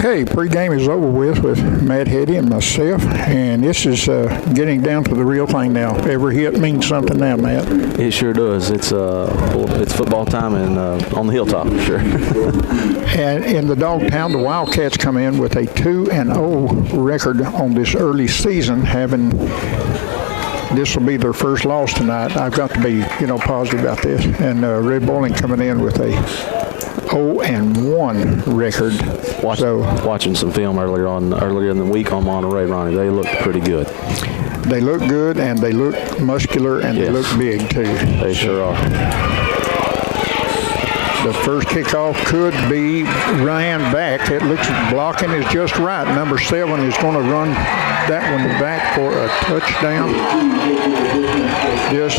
Okay, pregame is over with Matt Hetty and myself, and this is getting down to the real thing now. Every hit means something now, Matt. It sure does. It's football time and on the hilltop for sure. And in the Dogtown, the Wildcats come in with a 2-0 record on this early season, having this will be their first loss tonight. I've got to be, positive about this. And Red Boiling coming in with a 0-1 record. Watching some film earlier in the week on Monterey, Ronnie, they looked pretty good. They look good, and they look muscular, and they look big too. They sure are. The first kickoff could be ran back. It looks blocking is just right. Number 7 is going to run that one back for a touchdown. This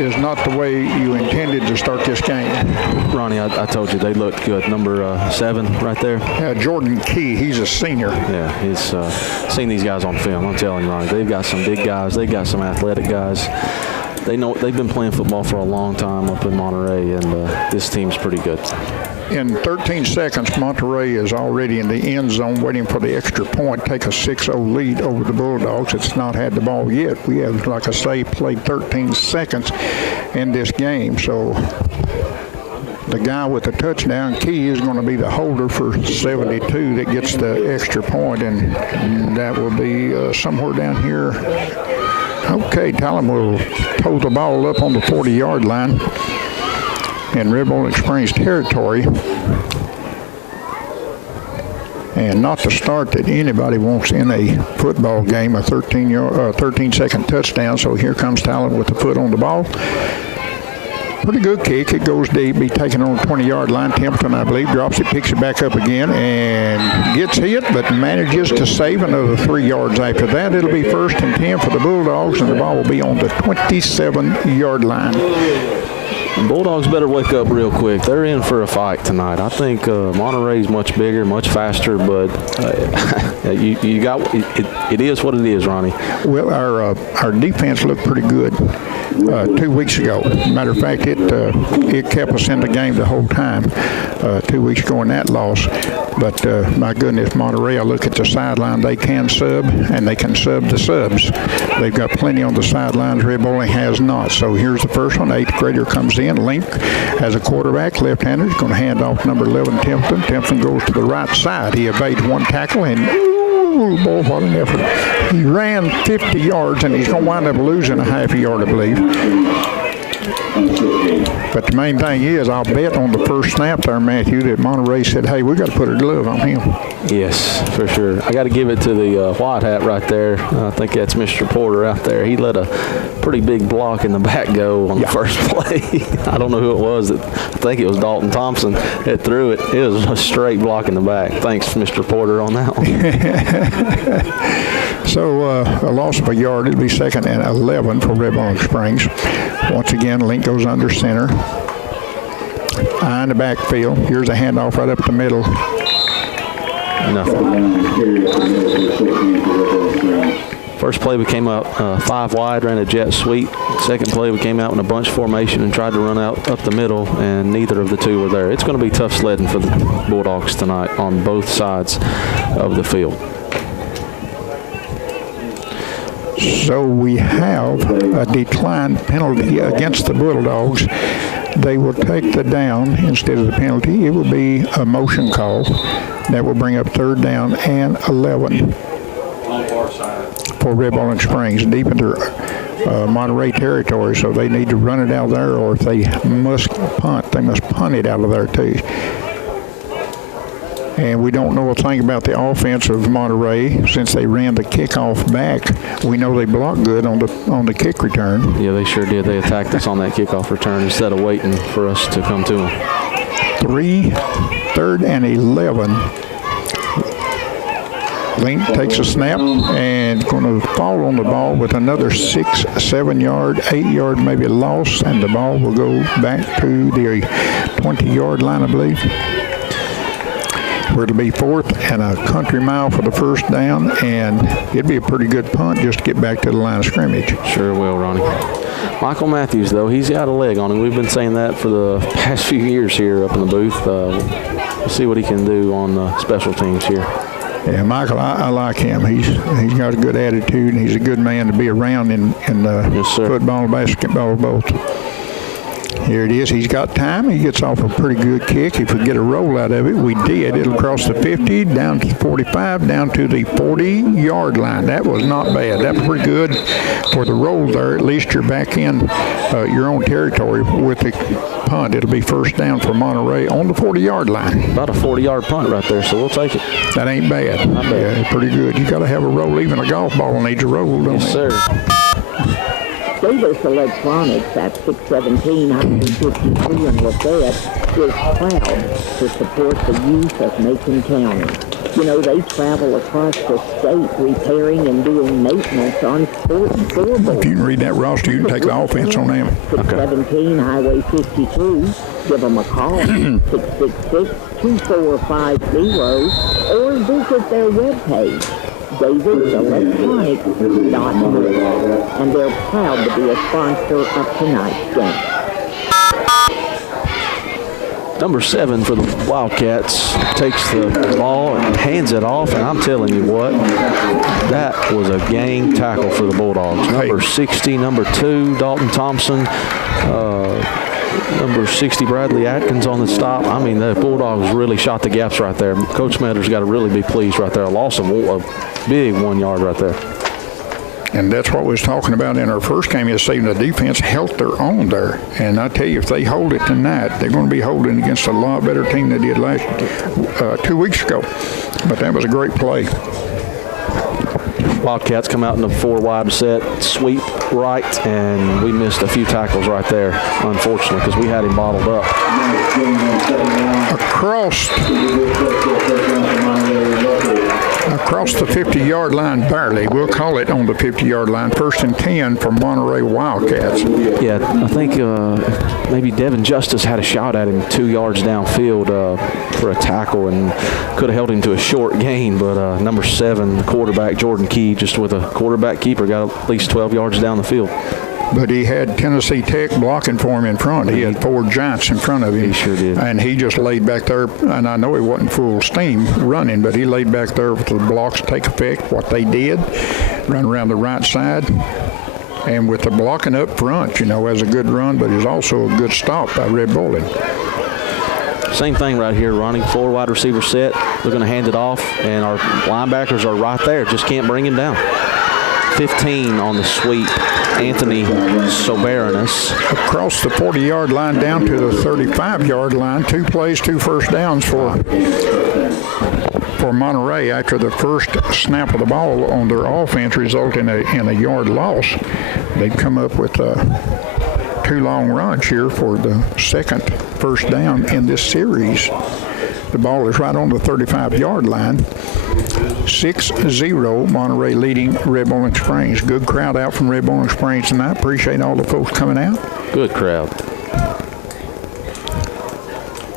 is not the way you intended to start this game. Ronnie, I told you they looked good. Number 7 right there. Yeah, Jordan Key, he's a senior. Yeah, he's seen these guys on film. I'm telling you, Ronnie, they've got some big guys. They've got some athletic guys. They know they've been playing football for a long time up in Monterey, and this team's pretty good. In 13 seconds, Monterey is already in the end zone waiting for the extra point, take a 6-0 lead over the Bulldogs. It's not had the ball yet. We have, like I say, played 13 seconds in this game. So the guy with the touchdown, Key, is going to be the holder for 72 that gets the extra point, and that will be somewhere down here. Okay, Talon will pull the ball up on the 40-yard line in Red Boiling Springs territory. And not the start that anybody wants in a football game, a 13-second touchdown. So here comes Talon with the foot on the ball. Pretty good kick. It goes deep. Be taken on the 20-yard line. Templeton, I believe, drops it, picks it back up again, and gets hit, but manages to save another 3 yards after that. It'll be 1st and 10 for the Bulldogs, and the ball will be on the 27-yard line. The Bulldogs better wake up real quick. They're in for a fight tonight. I think Monterey's much bigger, much faster, but you got it is what it is, Ronnie. Well, our defense looked pretty good 2 weeks ago. Matter of fact, it kept us in the game the whole time 2 weeks ago in that loss. But my goodness, Monterey, I look at the sideline, they can sub, and they can sub the subs. They've got plenty on the sidelines. Red Boiling has not. So here's the first one. 8th grader comes in. Link as a quarterback, left-hander. He's going to hand off number 11, Templeton. Templeton goes to the right side. He evades one tackle, and boy, what an effort. He ran 50 yards, and he's going to wind up losing a half a yard, I believe. But the main thing is, I'll bet on the first snap there, Matthew, that Monterey said, hey, we got to put a glove on him. Yes, for sure. I got to give it to the white hat right there. I think that's Mr. Porter out there. He let a pretty big block in the back go on the first play. I don't know who it was. I think it was Dalton Thompson that threw it. It was a straight block in the back. Thanks, Mr. Porter, on that one. So a loss of a yard. It'll be 2nd and 11 for Red Boiling Springs. Once again, Link goes under center. Eye in the backfield. Here's a handoff right up the middle. Nothing. First play, we came out 5 wide, ran a jet sweep. Second play, we came out in a bunch formation and tried to run out up the middle, and neither of the two were there. It's going to be tough sledding for the Bulldogs tonight on both sides of the field. So we have a decline penalty against the Bulldogs. They will take the down instead of the penalty. It will be a motion call that will bring up 3rd down and 11 for Red Boiling Springs, deep into Monterey territory. So they need to run it out there, or if they must punt, they must punt it out of there too. And we don't know a thing about the offense of Monterey since they ran the kickoff back. We know they blocked good on the kick return. Yeah, they sure did. They attacked us on that kickoff return instead of waiting for us to come to them. 3rd and 11. Link takes a snap and going to fall on the ball with another 6, 7 yard, 8 yard maybe loss, and the ball will go back to the 20-yard line, I believe, where it'll be 4th and a country mile for the 1st down, and it'd be a pretty good punt just to get back to the line of scrimmage. Sure will, Ronnie. Michael Matthews, though, he's got a leg on him. We've been saying that for the past few years here up in the booth. We'll see what he can do on special teams here. Yeah, Michael, I like him. He's got a good attitude, and he's a good man to be around in Yes, sir. football and basketball both. Here it is. He's got time. He gets off a pretty good kick. If we get a roll out of it, we did. It'll cross the 50, down to the 45, down to the 40-yard line. That was not bad. That was pretty good for the roll there. At least you're back in your own territory with the punt. It'll be first down for Monterey on the 40-yard line. About a 40-yard punt right there, so we'll take it. That ain't bad. Not bad. Yeah, pretty good. You got to have a roll. Even a golf ball needs a roll, don't Yes, it? sir. Davis Electronics at 617 Highway 52 in Lafayette is proud to support the youth of Macon County. You know, they travel across the state repairing and doing maintenance on sport and scoreboards. If you can read that roster, you can take the offense on them. 617 Highway 52. Give them a call, 666-2450, or visit their webpage, daviselectronics.net, and they're proud to be a sponsor of tonight's game. Number 7 for the Wildcats takes the ball and hands it off, and I'm telling you what, that was a gang tackle for the Bulldogs. Number 60, number 2, Dalton Thompson, number 60, Bradley Atkins on the stop. I mean, the Bulldogs really shot the gaps right there. Coach Metter's got to really be pleased right there. A loss of a big 1 yard right there. And that's what we was talking about in our first game yesterday. The defense held their own there. And I tell you, if they hold it tonight, they're going to be holding against a lot better team than they did 2 weeks ago. But that was a great play. Wildcats come out in the 4 wide set, sweep right, and we missed a few tackles right there, unfortunately, because we had him bottled up. Across the 50-yard line, barely. We'll call it on the 50-yard line. 1st and 10 for Monterey Wildcats. Yeah, I think maybe Devin Justice had a shot at him 2 yards downfield for a tackle and could have held him to a short gain, but number 7, the quarterback, Jordan Key, just with a quarterback keeper, got at least 12 yards down the field. But he had Tennessee Tech blocking for him in front. He had 4 giants in front of him. He sure did. And he just laid back there, and I know he wasn't full steam running, but he laid back there with the blocks take effect, what they did, run around the right side. And with the blocking up front, you know, as a good run, but it's also a good stop by Red Boiling. Same thing right here, Ronnie. 4 wide receiver set. They're going to hand it off, and our linebackers are right there. Just can't bring him down. 15 on the sweep. Anthony Soberanis. Across the 40-yard line down to the 35-yard line. 2 plays, 2 first downs for Monterey after the first snap of the ball on their offense resulted in a yard loss. They've come up with 2 long runs here for the second first down in this series. The ball is right on the 35-yard line. 6-0, Monterey leading Red Boiling Springs. Good crowd out from Red Boiling Springs tonight. Appreciate all the folks coming out. Good crowd.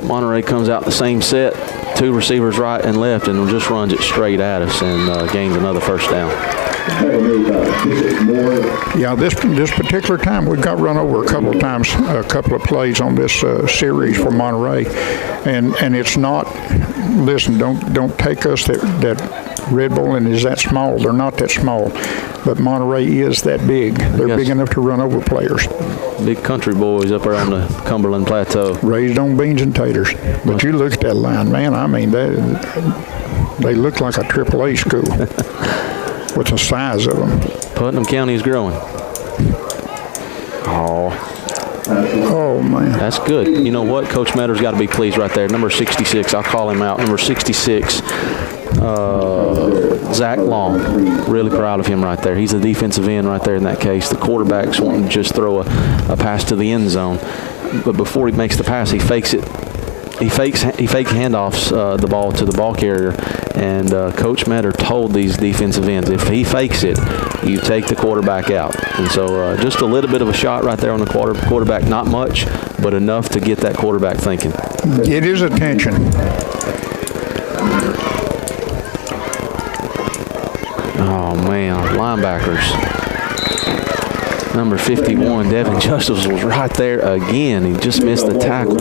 Monterey comes out the same set, 2 receivers right and left, and just runs it straight at us and gains another first down. Yeah, this particular time we got run over a couple of times, a couple of plays on this series for Monterey, and it's not. Listen, don't take us that Red Boiling is that small. They're not that small, but Monterey is that big. They're big enough to run over players. Big country boys up there on the Cumberland Plateau. Raised on beans and taters. But you look at that line, man. I mean, they look like a AAA school. With the size of them. Putnam County is growing. Oh, man. That's good. You know what? Coach Metter's got to be pleased right there. Number 66, I'll call him out. Number 66, Zach Long. Really proud of him right there. He's a defensive end right there in that case. The quarterback's wanting to just throw a pass to the end zone. But before he makes the pass, he fakes it. He fakes handoffs the ball to the ball carrier, and Coach Metter told these defensive ends, if he fakes it, you take the quarterback out. And so just a little bit of a shot right there on the quarterback, not much, but enough to get that quarterback thinking. It is attention. Oh, man, linebackers. Number 51, Devin Justice was right there again. He just missed the tackle.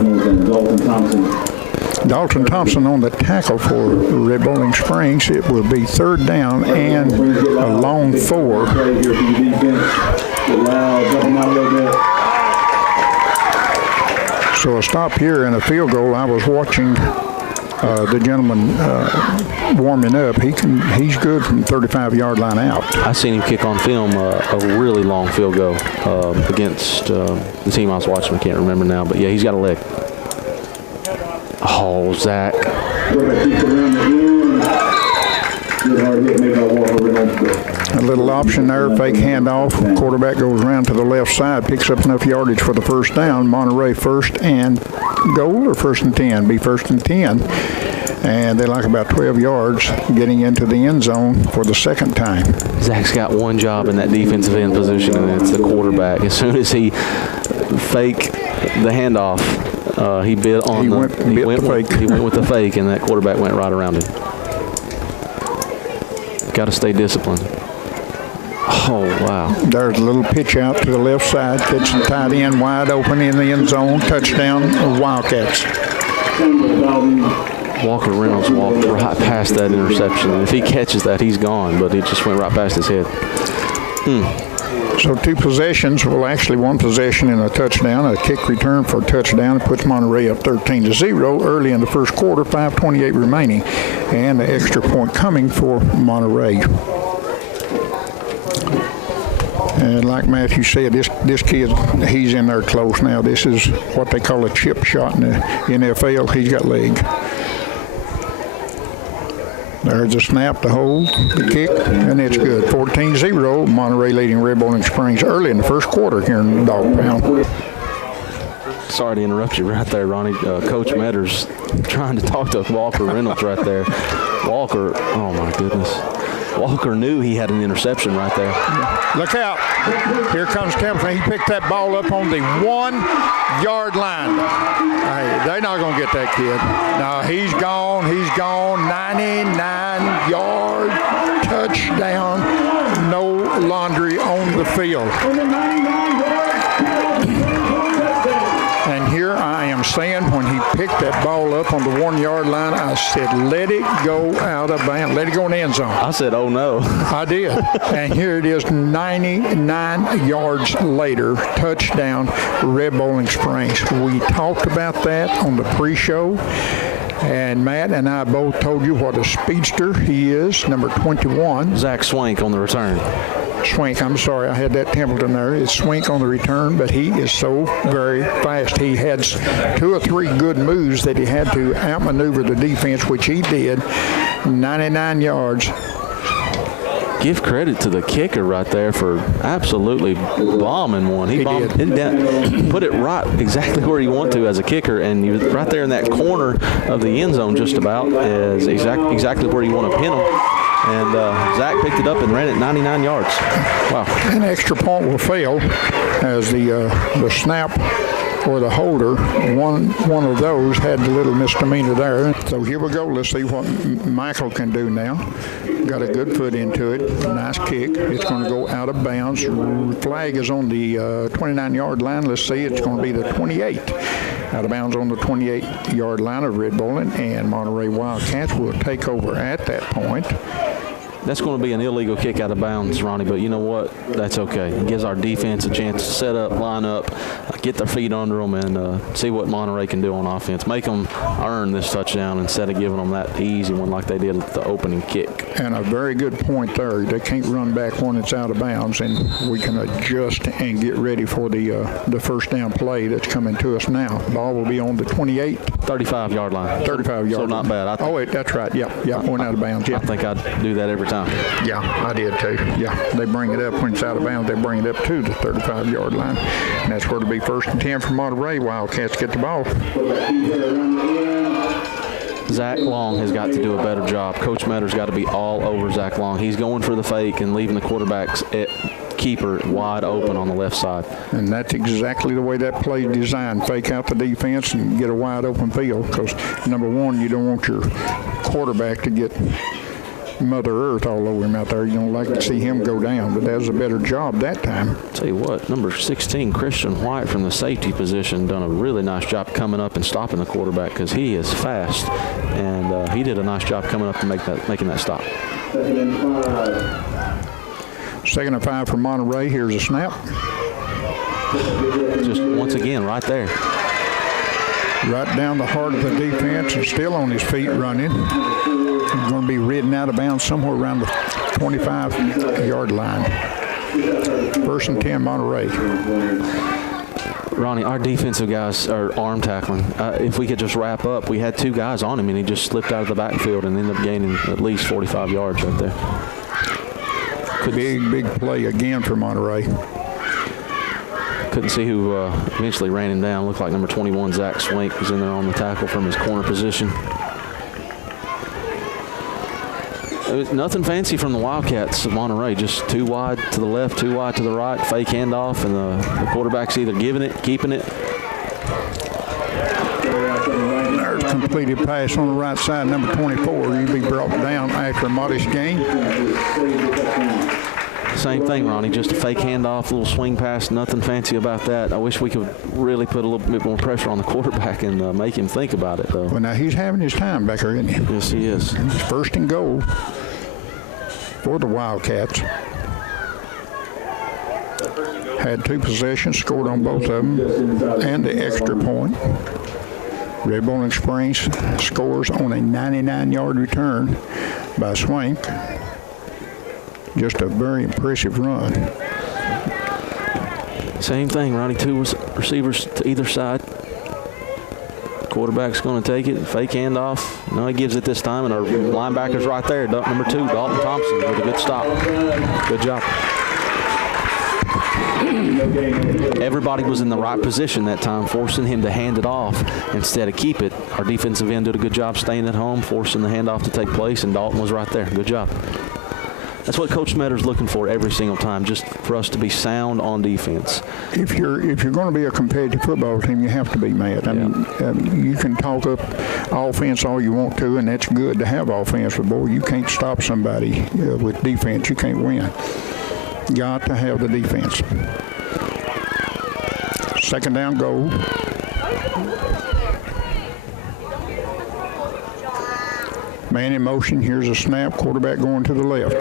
Dalton Thompson on the tackle for Red Boiling Springs. It will be 3rd down and a long 4. So a stop here and a field goal. I was watching the gentleman warming up. He's good from 35-yard line out. I seen him kick on film a really long field goal against the team I was watching. I can't remember now, but yeah, he's got a leg. Oh, Zach. A little option there, fake handoff. Quarterback goes around to the left side, picks up enough yardage for the 1st down. Monterey 1st and goal or 1st and 10? Be 1st and 10. And they like about 12 yards getting into the end zone for the 2nd time. Zach's got one job in that defensive end position, and it's the quarterback. As soon as he fake the handoff, he bit on the fake. He went with the fake, and that quarterback went right around him. Got to stay disciplined. Oh, wow. There's a little pitch out to the left side. Gets the tight end wide open in the end zone. Touchdown, Wildcats. Walker Reynolds walked right past that interception. And if he catches that, he's gone. But it just went right past his head. So 2 possessions. Well, actually 1 possession and a touchdown. A kick return for a touchdown. It puts Monterey up 13-0 early in the 1st quarter. 5:28 remaining. And the extra point coming for Monterey. And like Matthew said, this kid, he's in there close now. This is what they call a chip shot in the NFL. He's got leg. There's the snap, the hold, the kick, and it's good. 14-0, Monterey leading Red Boiling Springs early in the 1st quarter here in Dog Pound. Sorry to interrupt you right there, Ronnie. Coach Metters trying to talk to Walker Reynolds right there. Walker, oh my goodness. Walker knew he had an interception right there. Look out. Here comes Templeton. He picked that ball up on the 1-yard line. Hey, they're not going to get that kid. No, he's gone. He's gone. 99-yard touchdown. No laundry on the field. And here I am saying when he picked that ball up on the 1-yard line, I said, let it go out of bounds. Let it go in the end zone. I said, oh, no. I did. And here it is 99 yards later, touchdown, Red Boiling Springs. We talked about that on the pre-show. And Matt and I both told you what a speedster he is, number 21. Zach Swank on the return. Swank, I'm sorry, I had that Templeton there. It's Swank on the return, but he is so very fast. He had 2 or 3 good moves that he had to outmaneuver the defense, which he did. 99 yards. Give credit to the kicker right there for absolutely bombing one. He bombed it down, put it right exactly where you want to as a kicker, and you're right there in that corner of the end zone just about is exactly where you want to pin him. And Zach picked it up and ran it 99 yards. Wow. An extra point will fail as the snap or the holder, one of those had the little misdemeanor there. So here we go. Let's see what Michael can do now. Got a good foot into it. Nice kick. It's going to go out of bounds. Flag is on the 29-yard line. Let's see. It's going to be the 28. Out of bounds on the 28-yard line of Red Boiling, and Monterey Wildcats will take over at that point. That's going to be an illegal kick out of bounds, Ronnie, but you know what? That's okay. It gives our defense a chance to set up, line up, get their feet under them, and see what Monterey can do on offense. Make them earn this touchdown instead of giving them that easy one like they did at the opening kick. And a very good point there. They can't run back when it's out of bounds, and we can adjust and get ready for the first down play that's coming to us now. Ball will be on the 28. 35-yard line. 35-yard So not bad. Wait, that's right. Yeah, went out of bounds. Yeah. I think I'd do that every time. Yeah, I did too. Yeah, they bring it up when it's out of bounds. They bring it up to the 35-yard line, and that's where it'll be 1st and 10 for Monterey. Wildcats get the ball. Zach Long has got to do a better job. Coach Metter's got to be all over Zach Long. He's going for the fake and leaving the quarterback's keeper wide open on the left side. And that's exactly the way that play is designed. Fake out the defense and get a wide open field, because number one, you don't want your quarterback to get Mother Earth all over him out there. You don't like to see him go down, but that was a better job that time. Tell you what, number 16, Christian White from the safety position, done a really nice job coming up and stopping the quarterback because he is fast, and he did a nice job coming up and making that stop. 2nd and 5 for Monterey. Here's a snap. Just once again, right there. Right down the heart of the defense and still on his feet running. He's going to be ridden out of bounds somewhere around the 25-yard line. 1st and 10, Monterey. Ronnie, our defensive guys are arm tackling. If we could just wrap up, we had 2 guys on him, and he just slipped out of the backfield and ended up gaining at least 45 yards right there. Big play again for Monterey. Couldn't see who eventually ran him down. Looked like number 21, Zach Swink, was in there on the tackle from his corner position. It was nothing fancy from the Wildcats of Monterey. Just 2 wide to the left, 2 wide to the right, fake handoff, and the quarterback's either giving it, keeping it. There's a completed pass on the right side, number 24. He'll be brought down after a modest gain. Same thing, Ronnie, just a fake handoff, a little swing pass, nothing fancy about that. I wish we could really put a little bit more pressure on the quarterback and make him think about it, though. Well, now he's having his time back there, isn't he? Yes, he is. It's 1st and goal for the Wildcats. Had 2 possessions, scored on both of them, and the extra point. Red Boiling Springs scores on a 99-yard return by Swank. Just a very impressive run. Same thing, Ronnie. 2 receivers to either side. Quarterback's going to take it. Fake handoff. No, he gives it this time, and our linebacker's right there. Number 2, Dalton Thompson, with a good stop. Good job. Everybody was in the right position that time, forcing him to hand it off instead of keep it. Our defensive end did a good job staying at home, forcing the handoff to take place, and Dalton was right there. Good job. That's what Coach Smetter's looking for every single time, just for us to be sound on defense. If you're going to be a competitive football team, you have to be, Matt. I mean, you can talk up offense all you want to, and that's good to have offense, but boy, you can't stop somebody with defense. You can't win. Got to have the defense. 2nd down goal. Man in motion. Here's a snap. Quarterback going to the left.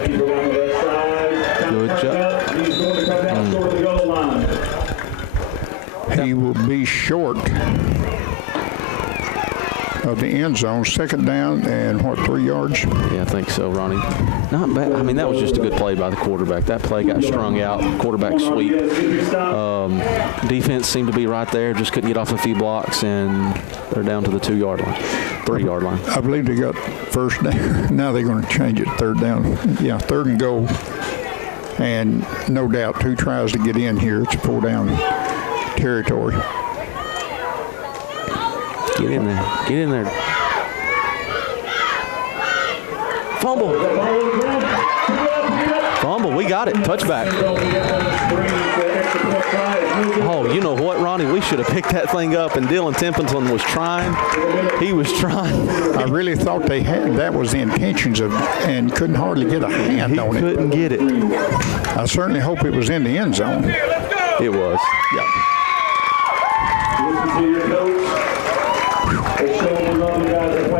Good job. He will be short of the end zone. 2nd down and 3 yards? Yeah, I think so, Ronnie. Not bad. I mean, that was just a good play by the quarterback. That play got strung out. Quarterback sweep. Defense seemed to be right there. Just couldn't get off a few blocks, and they're down to the 2-yard line, 3-yard line. I believe they got 1st down. Now they're going to change it. 3rd down. Yeah, 3rd and goal. And no doubt 2 tries to get in here. It's a 4-down territory. Get in there. Get in there. Fumble. Fumble. We got it. Touchback. Oh, you know what, Ronnie? We should have picked that thing up, and Dylan Templeton was trying. He was trying. I really thought that was the intentions of, and couldn't hardly get a hand on it. He couldn't get it. I certainly hope it was in the end zone. It was. Yeah.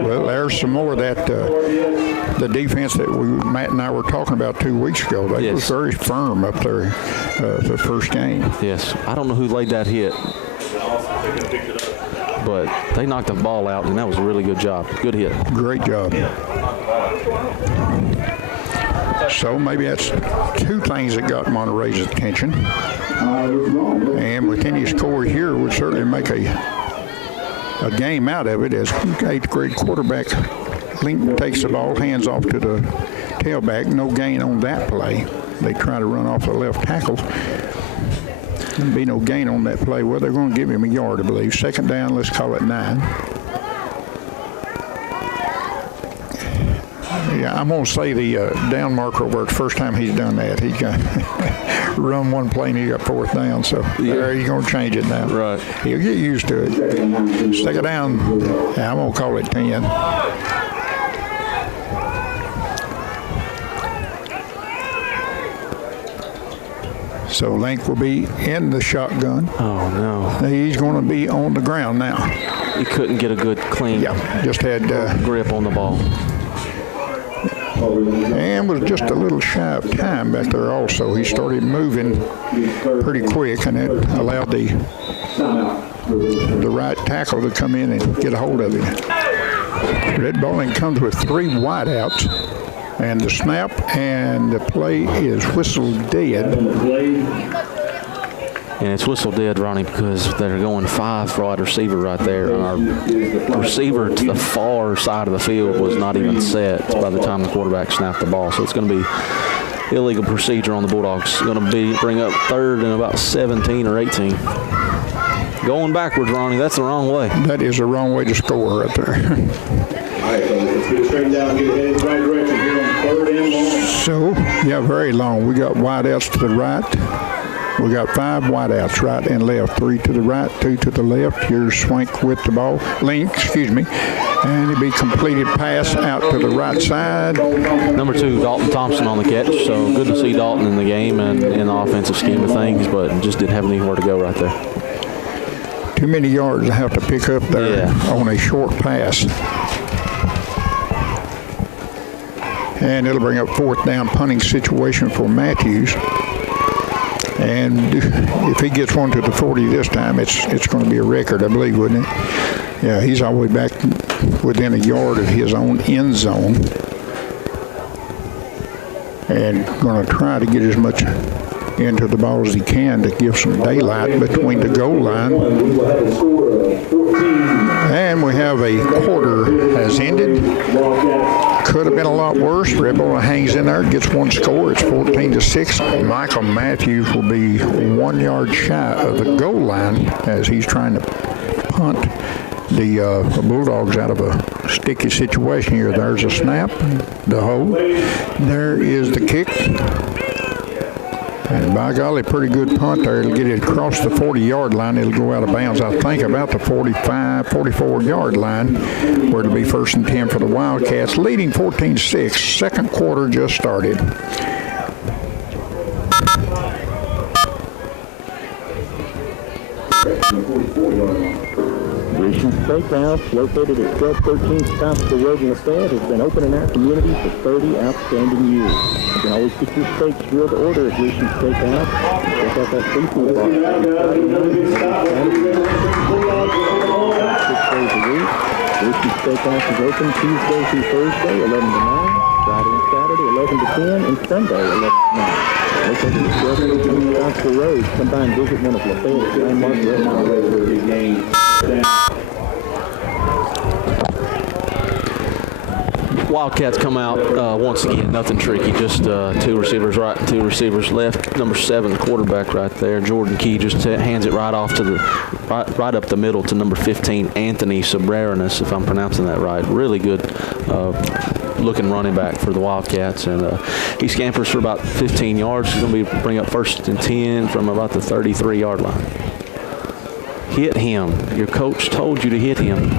Well, there's some more of that, the defense that Matt and I were talking about 2 weeks ago. They was very firm up there the first game. Yes. I don't know who laid that hit, but they knocked the ball out, and that was a really good job. Good hit. Great job. So maybe that's 2 things that got Monterey's attention. And with any score here would certainly make a game out of it, as 8th grade quarterback Link takes the ball, hands off to the tailback. No gain on that play. They try to run off the left tackle. There'll be no gain on that play. Well, they're going to give him a yard, I believe. 2nd down, let's call it 9. Yeah, I'm going to say the down marker works. First time he's done that. He got run one play and he got 4th down. So there he's going to change it now. Right. He'll get used to it. 2nd down, I'm going to call it 10. So Link will be in the shotgun. Oh, no. He's going to be on the ground now. He couldn't get a good, clean Just had grip on the ball. and was just a little shy of time back there also. He started moving pretty quick, and it allowed the right tackle to come in and get a hold of him. Red Boiling comes with 3 wideouts, and the snap and the play is whistled dead. And it's whistle dead, Ronnie, because they're going 5 wide receiver right there. And our receiver to the far side of the field was not even set by the time the quarterback snapped the ball. So it's going to be illegal procedure on the Bulldogs. It's going to bring up 3rd and about 17 or 18. Going backwards, Ronnie. That's the wrong way. That is the wrong way to score right there. All right, so let's get it straightened out and get it headed the right direction here on 3rd and long. So, yeah, very long. We got wideouts to the right. We got 5 wideouts, right and left. 3 to the right, 2 to the left. Here's Swank with the ball. Link, excuse me. And it'll be completed pass out to the right side. Number 2, Dalton Thompson on the catch. So good to see Dalton in the game and in the offensive scheme of things, but just didn't have anywhere to go right there. Too many yards to have to pick up there on a short pass. And it'll bring up 4th down punting situation for Matthews. And if he gets one to the 40 this time, it's going to be a record, I believe, wouldn't it? Yeah, he's all the way back within a yard of his own end zone. And going to try to get as much into the ball as he can to give some daylight between the goal line. And we have a quarter has ended. Could have been a lot worse. Red Bull hangs in there, gets one score. It's 14-6. Michael Matthews will be 1 yard shy of the goal line as he's trying to punt the Bulldogs out of a sticky situation here. There's a snap, the hold. There is the kick. And by golly, pretty good punt there. It'll get it across the 40-yard line. It'll go out of bounds, I think, about the 45, 44-yard line, where it'll be 1st and 10 for the Wildcats, leading 14-6. Second quarter just started. Grecian Steakhouse, located at 1213 South the Road in Lafayette, has been open in our community for 30 outstanding years. You can always get your steaks grilled to order at Grecian Steakhouse. Check out that seafood bar. 6 days a week. Grecian Steakhouse is open Tuesday through Thursday, 11 to 9, Friday and Saturday, 11 to 10, and Sunday, 11 to 9. Located at 1213 South the Road. Come by and visit one of Lafayette's landmark restaurants. Wildcats come out once again, nothing tricky, just 2 receivers right and 2 receivers left. Number 7, the quarterback right there, Jordan Key, just hands it right off to the right up the middle to number 15, Anthony Sobranis, if I'm pronouncing that right. Really good looking running back for the Wildcats, and he scampers for about 15 yards. He's going to bring up 1st and 10 from about the 33-yard line. Hit him. Your coach told you to hit him.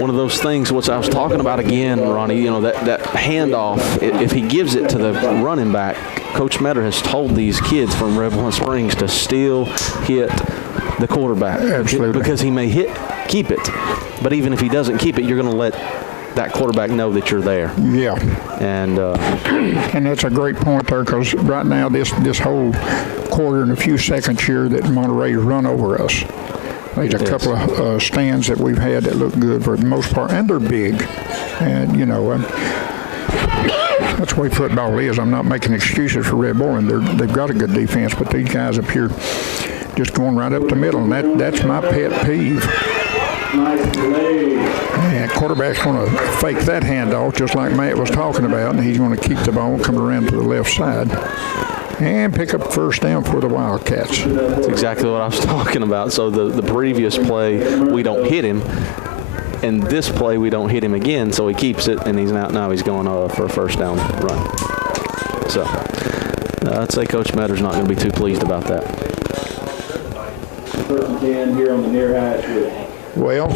One of those things, what I was talking about again, Ronnie, you know, that handoff, if he gives it to the running back, Coach Metter has told these kids from Red Boiling Springs to still hit the quarterback. Absolutely. Because he may keep it. But even if he doesn't keep it, you're going to let that quarterback know that you're there. Yeah. And that's a great point there, because right now this whole quarter and a few seconds here that Monterey's run over us. There's a couple of stands that we've had that look good for the most part, and they're big. And, you know, that's the way football is. I'm not making excuses for Red Boiling. They've got a good defense, but these guys up here just going right up the middle, and that's my pet peeve. And quarterback's going to fake that handoff just like Matt was talking about, and he's going to keep the ball coming around to the left side and pick up 1st down for the Wildcats. That's exactly what I was talking about. So the previous play, we don't hit him. And this play, we don't hit him again, so he keeps it, and now he's going for a 1st down run. So I'd say Coach Metter's not going to be too pleased about that. 1st and 10 here on the near hash. Well,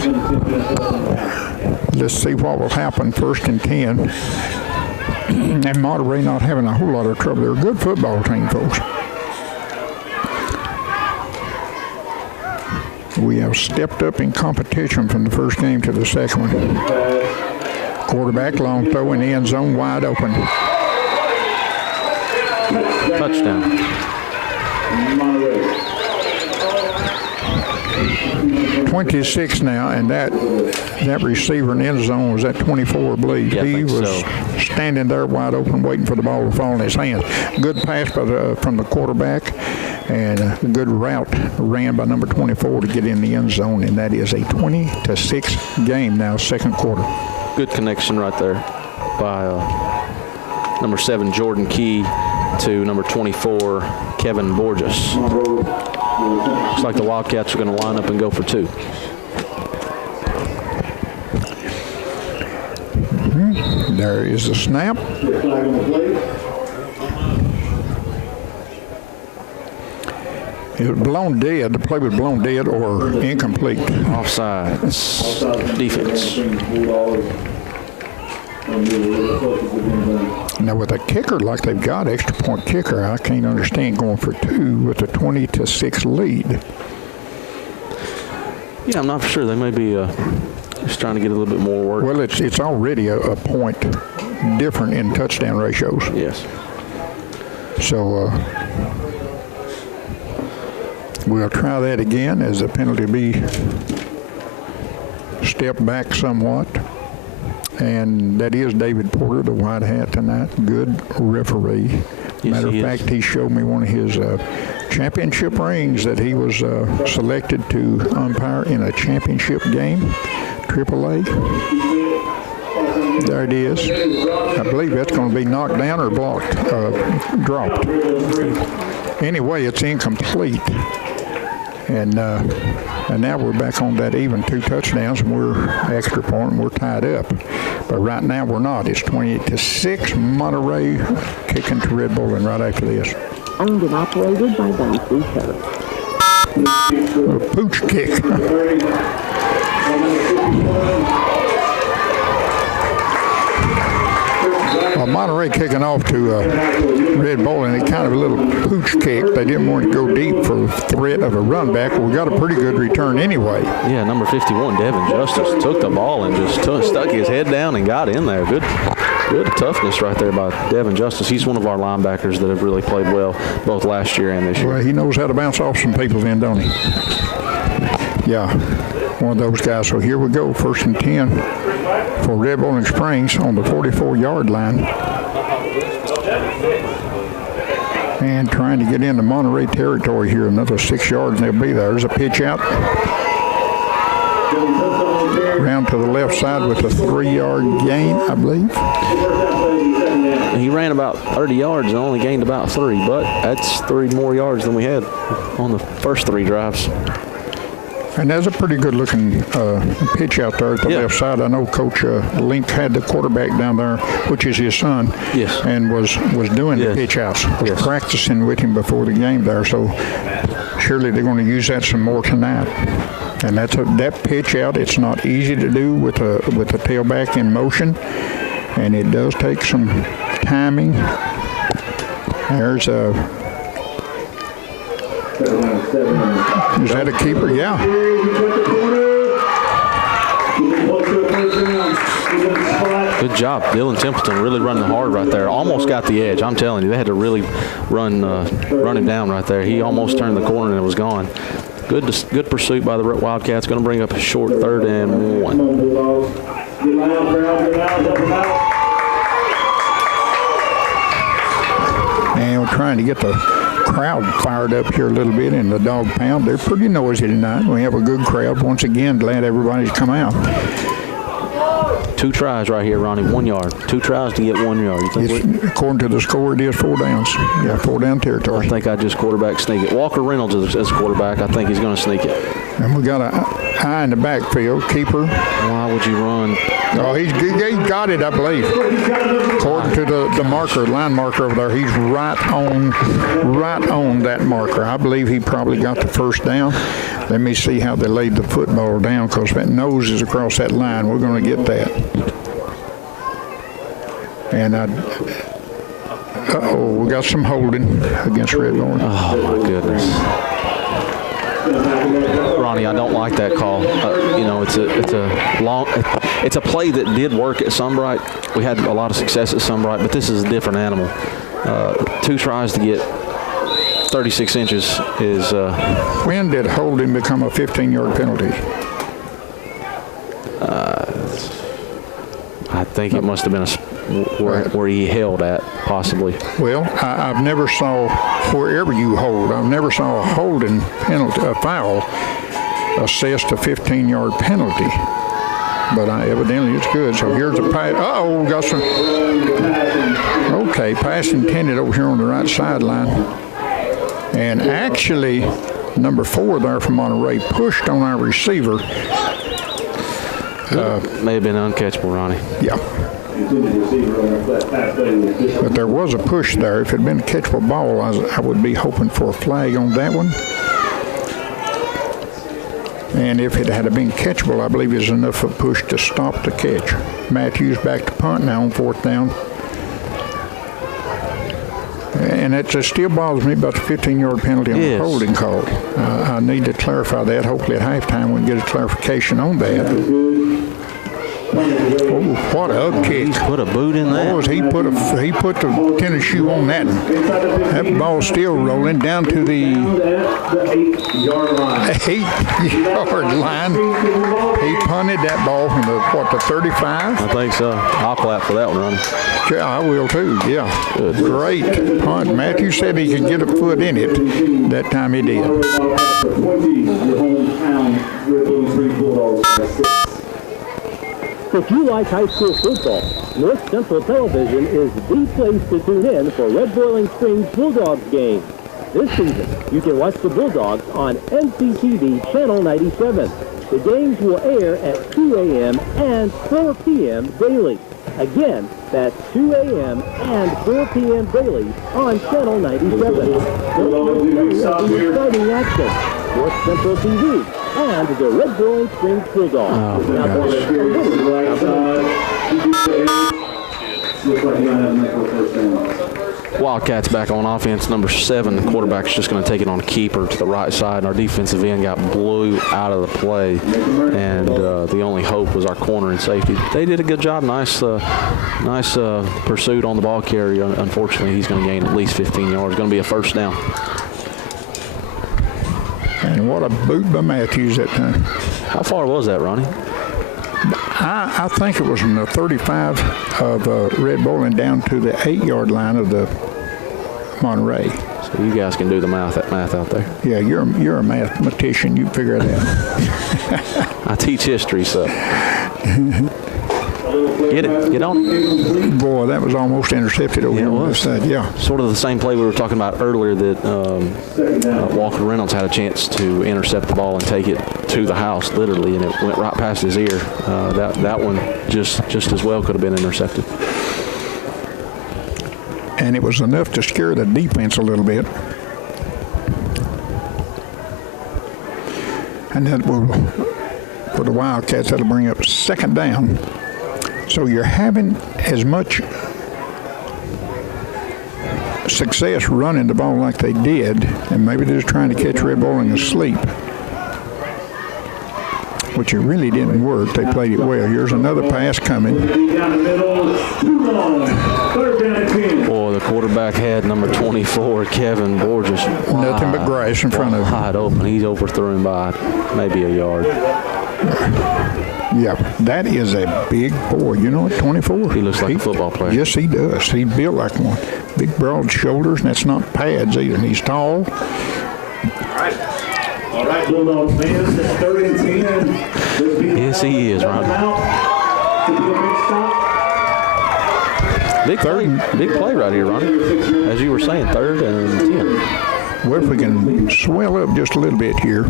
let's see what will happen. 1st and 10. And Monterey not having a whole lot of trouble. They're a good football team, folks. We have stepped up in competition from the first game to the second one. Quarterback long throw in the end zone, wide open. Touchdown. 26 now, and that receiver in the end zone was at 24, I believe. Yeah, he was standing there wide open, waiting for the ball to fall in his hands. Good pass from the quarterback, and a good route ran by number 24 to get in the end zone, and that is a 20-6 game now, second quarter. Good connection right there by number 7, Jordan Key, to number 24, Kevin Borges. Looks like the Wildcats are going to line up and go for 2. There is the snap. It was blown dead. The play was blown dead or incomplete. Offside. Defense. Now with a kicker like they've got, extra point kicker, I can't understand going for 2 with a 20-6 lead. Yeah, I'm not sure. They may be just trying to get a little bit more work. Well, it's already a point different in touchdown ratios. Yes. So we'll try that again as the penalty be step back somewhat. And that is David Porter, the white hat tonight. Good referee. Yes, Matter of fact, he showed me one of his championship rings that he was selected to umpire in a championship game, AAA. There it is. I believe that's going to be knocked down or blocked, dropped. Anyway, it's incomplete. And now we're back on that even 2 touchdowns, and we're extra point, and we're tied up. But right now we're not. It's 28-6. Monterey kicking to Red Boiling right after this. Owned and operated by Dicey Service. A pooch kick. Monterey kicking off to Red Boiling. It kind of a little pooch kick. They didn't want to go deep for threat of a run back. Well, we got a pretty good return anyway. Yeah, number 51, Devin Justice, took the ball and just stuck his head down and got in there. Good toughness right there by Devin Justice. He's one of our linebackers that have really played well both last year and this year. Well, he knows how to bounce off some people then, don't he? Yeah, one of those guys. So here we go, 1st and 10 for Red Boiling Springs on the 44-yard line. And trying to get into Monterey territory here. Another 6 yards and they'll be there. There's a pitch out. Round to the left side with a 3-yard gain, I believe. He ran about 30 yards and only gained about 3, but that's 3 more yards than we had on the first 3 drives. And there's a pretty good-looking pitch out there at the left side. I know Coach Link had the quarterback down there, which is his son, and was doing the pitch outs, was practicing with him before the game there. So surely they're going to use that some more tonight. And that pitch out, it's not easy to do with the tailback in motion, and it does take some timing. There's a. Is that a keeper? Yeah. Good job. Dylan Templeton really running hard right there. Almost got the edge. I'm telling you, they had to really run him down right there. He almost turned the corner and it was gone. Good pursuit by the Wildcats. Going to bring up a short 3rd and 1. And we're trying to get the crowd fired up here a little bit in the dog pound. They're pretty noisy tonight. We have a good crowd. Once again, glad everybody's come out. 2 tries right here, Ronnie. 1 yard. 2 tries to get 1 yard. According to the score, it is 4 downs. Yeah, 4 down territory. I think I just quarterback sneak it. Walker Reynolds is quarterback. I think he's going to sneak it. And we got a high in the backfield. Keeper. Why would you run? Oh, he got it, I believe. According to the marker, line marker over there, he's right on that marker. I believe he probably got the first down. Let me see how they laid the football down, because that nose is across that line. We're going to get that. And we got some holding against Red Boiling. Oh, my goodness. Ronnie, I don't like that call. You know, it's a play that did work at Sunbright. We had a lot of success at Sunbright, but this is a different animal. 2 tries to get 36 inches is. When did holding become a 15-yard penalty? I think it must have been where he held at, possibly. Well, I've never saw, wherever you hold, I've never saw a holding penalty, a foul, assessed a 15-yard penalty. But evidently it's good. So here's a pass. Uh-oh, got some. Okay, pass intended over here on the right sideline. And actually, number 4 there from Monterey pushed on our receiver. May have been uncatchable, Ronnie. Yeah. But there was a push there. If it had been a catchable ball, I would be hoping for a flag on that one. And if it had been catchable, I believe it's enough of a push to stop the catch. Matthews back to punt now on 4th down. And it just still bothers me about the 15-yard penalty on the holding call. I need to clarify that. Hopefully at halftime we can get a clarification on that. Oh, what a kick. He's put a boot in there. Boys, he put the tennis shoe on that. That ball's still rolling down to the 8-yard line. He punted that ball from the 35? I think so. I'll clap for that one, Ronnie. Yeah, I will too, yeah. Good. Great punt. Matthew said he could get a foot in it. That time he did. If you like high school football, North Central Television is the place to tune in for Red Boiling Springs Bulldogs games. This season, you can watch the Bulldogs on NCTV Channel 97. The games will air at 2 a.m. and 4 p.m. daily. Again, that's 2 a.m. and 4 p.m. daily on Channel 97. Don't miss the exciting action. North Central TV and the Red Boiling Springs Bulldogs. Wildcats back on offense, number 7. The quarterback's just going to take it on a keeper to the right side, and our defensive end got blew out of the play, and the only hope was our corner and safety. They did a good job. Nice pursuit on the ball carrier. Unfortunately, he's going to gain at least 15 yards. Going to be a first down. And what a boot by Matthews that time. How far was that, Ronnie? I think it was from the 35 of Red Boiling down to the 8-yard line of the Monterey. So you guys can do the math out there. Yeah, you're a mathematician. You figure it out. I teach history, so. Get on. Boy, that was almost intercepted over here on this side. Yeah. Sort of the same play we were talking about earlier that Walker Reynolds had a chance to intercept the ball and take it to the house, literally, and it went right past his ear. That one just as well could have been intercepted. And it was enough to scare the defense a little bit. And that will, for the Wildcats, that'll bring up 2nd down. So you're having as much success running the ball like they did, and maybe they're just trying to catch Red Boiling asleep, which it really didn't work. They played it well. Here's another pass coming. Boy, the quarterback had number 24, Kevin Borges. Nothing but grass in front of him. Wide open. He's overthrew him by maybe a yard. Yeah, that is a big boy. You know what, 24? He looks like a football player. Yes, he does. He's built like one. Big, broad shoulders, and that's not pads either. And he's tall. All right, Bulldogs fans, it's 3rd and 10. Yes, he is, Ron. Big play right here, Ron. As you were saying, 3rd and 10. Well, if we can swell up just a little bit here.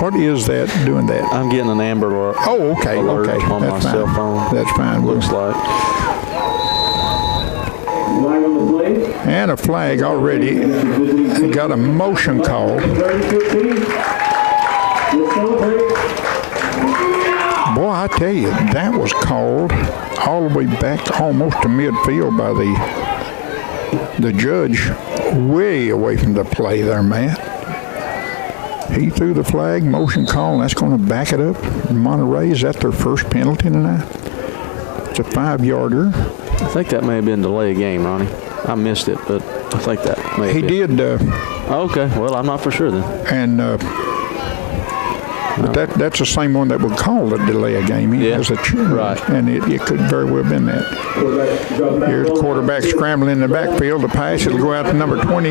What is that doing that? I'm getting an Amber alert. Oh, okay, alert okay. on That's my fine. cell phone. That's fine. Looks like. And a flag already. He got a motion call. Boy, I tell you, that was called all the way back almost to midfield by the judge, way away from the play there, Matt. He threw the flag, motion call, and that's going to back it up. Monterey, is that their first penalty tonight? It's a 5-yarder. I think that may have been delay of game, Ronnie. I missed it, but I think that may have He been. did. Okay, well, I'm not for sure then. And but that's the same one that would call the delay of game. He has a right. And it could very well have been that. Here's the quarterback scrambling in the backfield. The pass, it'll go out to number 20,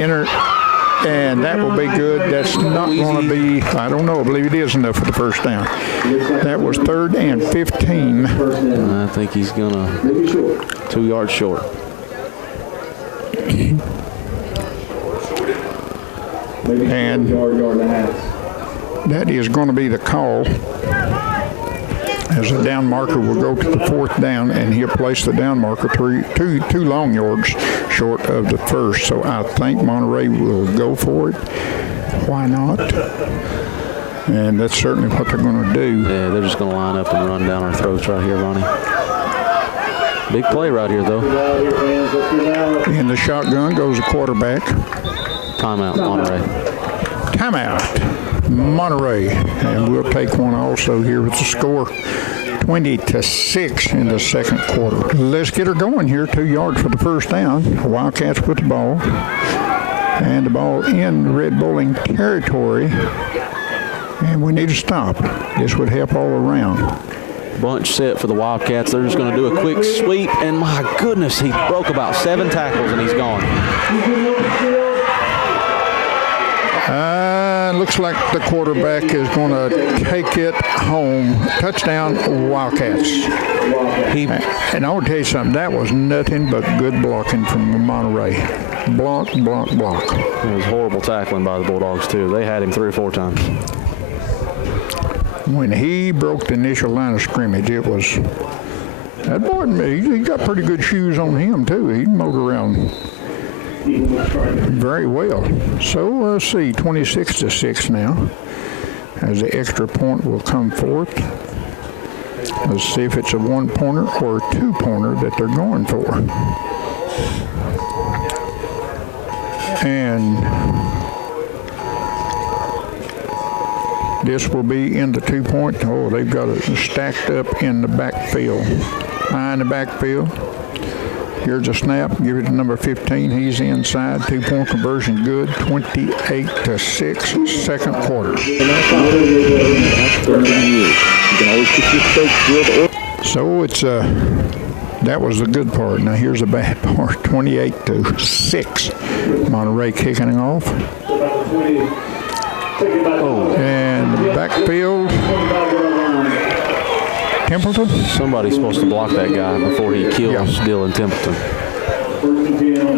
enter, and that will be good. That's not going to be, I don't know, I believe it is enough for the first down. That was 3rd and 15. I think he's going to 2 yards short. And that is going to be the call, as the down marker will go to the 4th down, and he'll place the down marker two long yards short of the first. So I think Monterey will go for it. Why not? And that's certainly what they're going to do. Yeah, they're just going to line up and run down our throats right here, Ronnie. Big play right here, though. In the shotgun goes the quarterback. Timeout, Monterey. Timeout, Monterey. And we'll take one also here with the score 20-6 in the second quarter. Let's get her going here. 2 yards for the first down. The Wildcats with the ball. And the ball in Red Boiling territory. And we need to stop. This would help all around. Bunch set for the Wildcats. They're just going to do a quick sweep. And my goodness, he broke about 7 tackles and he's gone. Looks like the quarterback is going to take it home. Touchdown, Wildcats. And I want to tell you something. That was nothing but good blocking from Monterey. Block, block, block. It was horrible tackling by the Bulldogs, too. They had him 3 or 4 times. When he broke the initial line of scrimmage, it was... That boy, he got pretty good shoes on him, too. He mowed around very well. So let's see, 26-6 now, as the extra point will come forth. Let's see if it's a 1-pointer or a 2-pointer that they're going for. And this will be in the 2-point. Oh, they've got it stacked up in the backfield. High in the backfield. Here's a snap. Give it to number 15. He's inside. 2-point conversion good. 28-6. Second quarter. So it's that was the good part. Now here's the bad part. 28-6. Monterey kicking off. And the backfield. Templeton? Somebody's supposed to block that guy before he kills Dylan Templeton.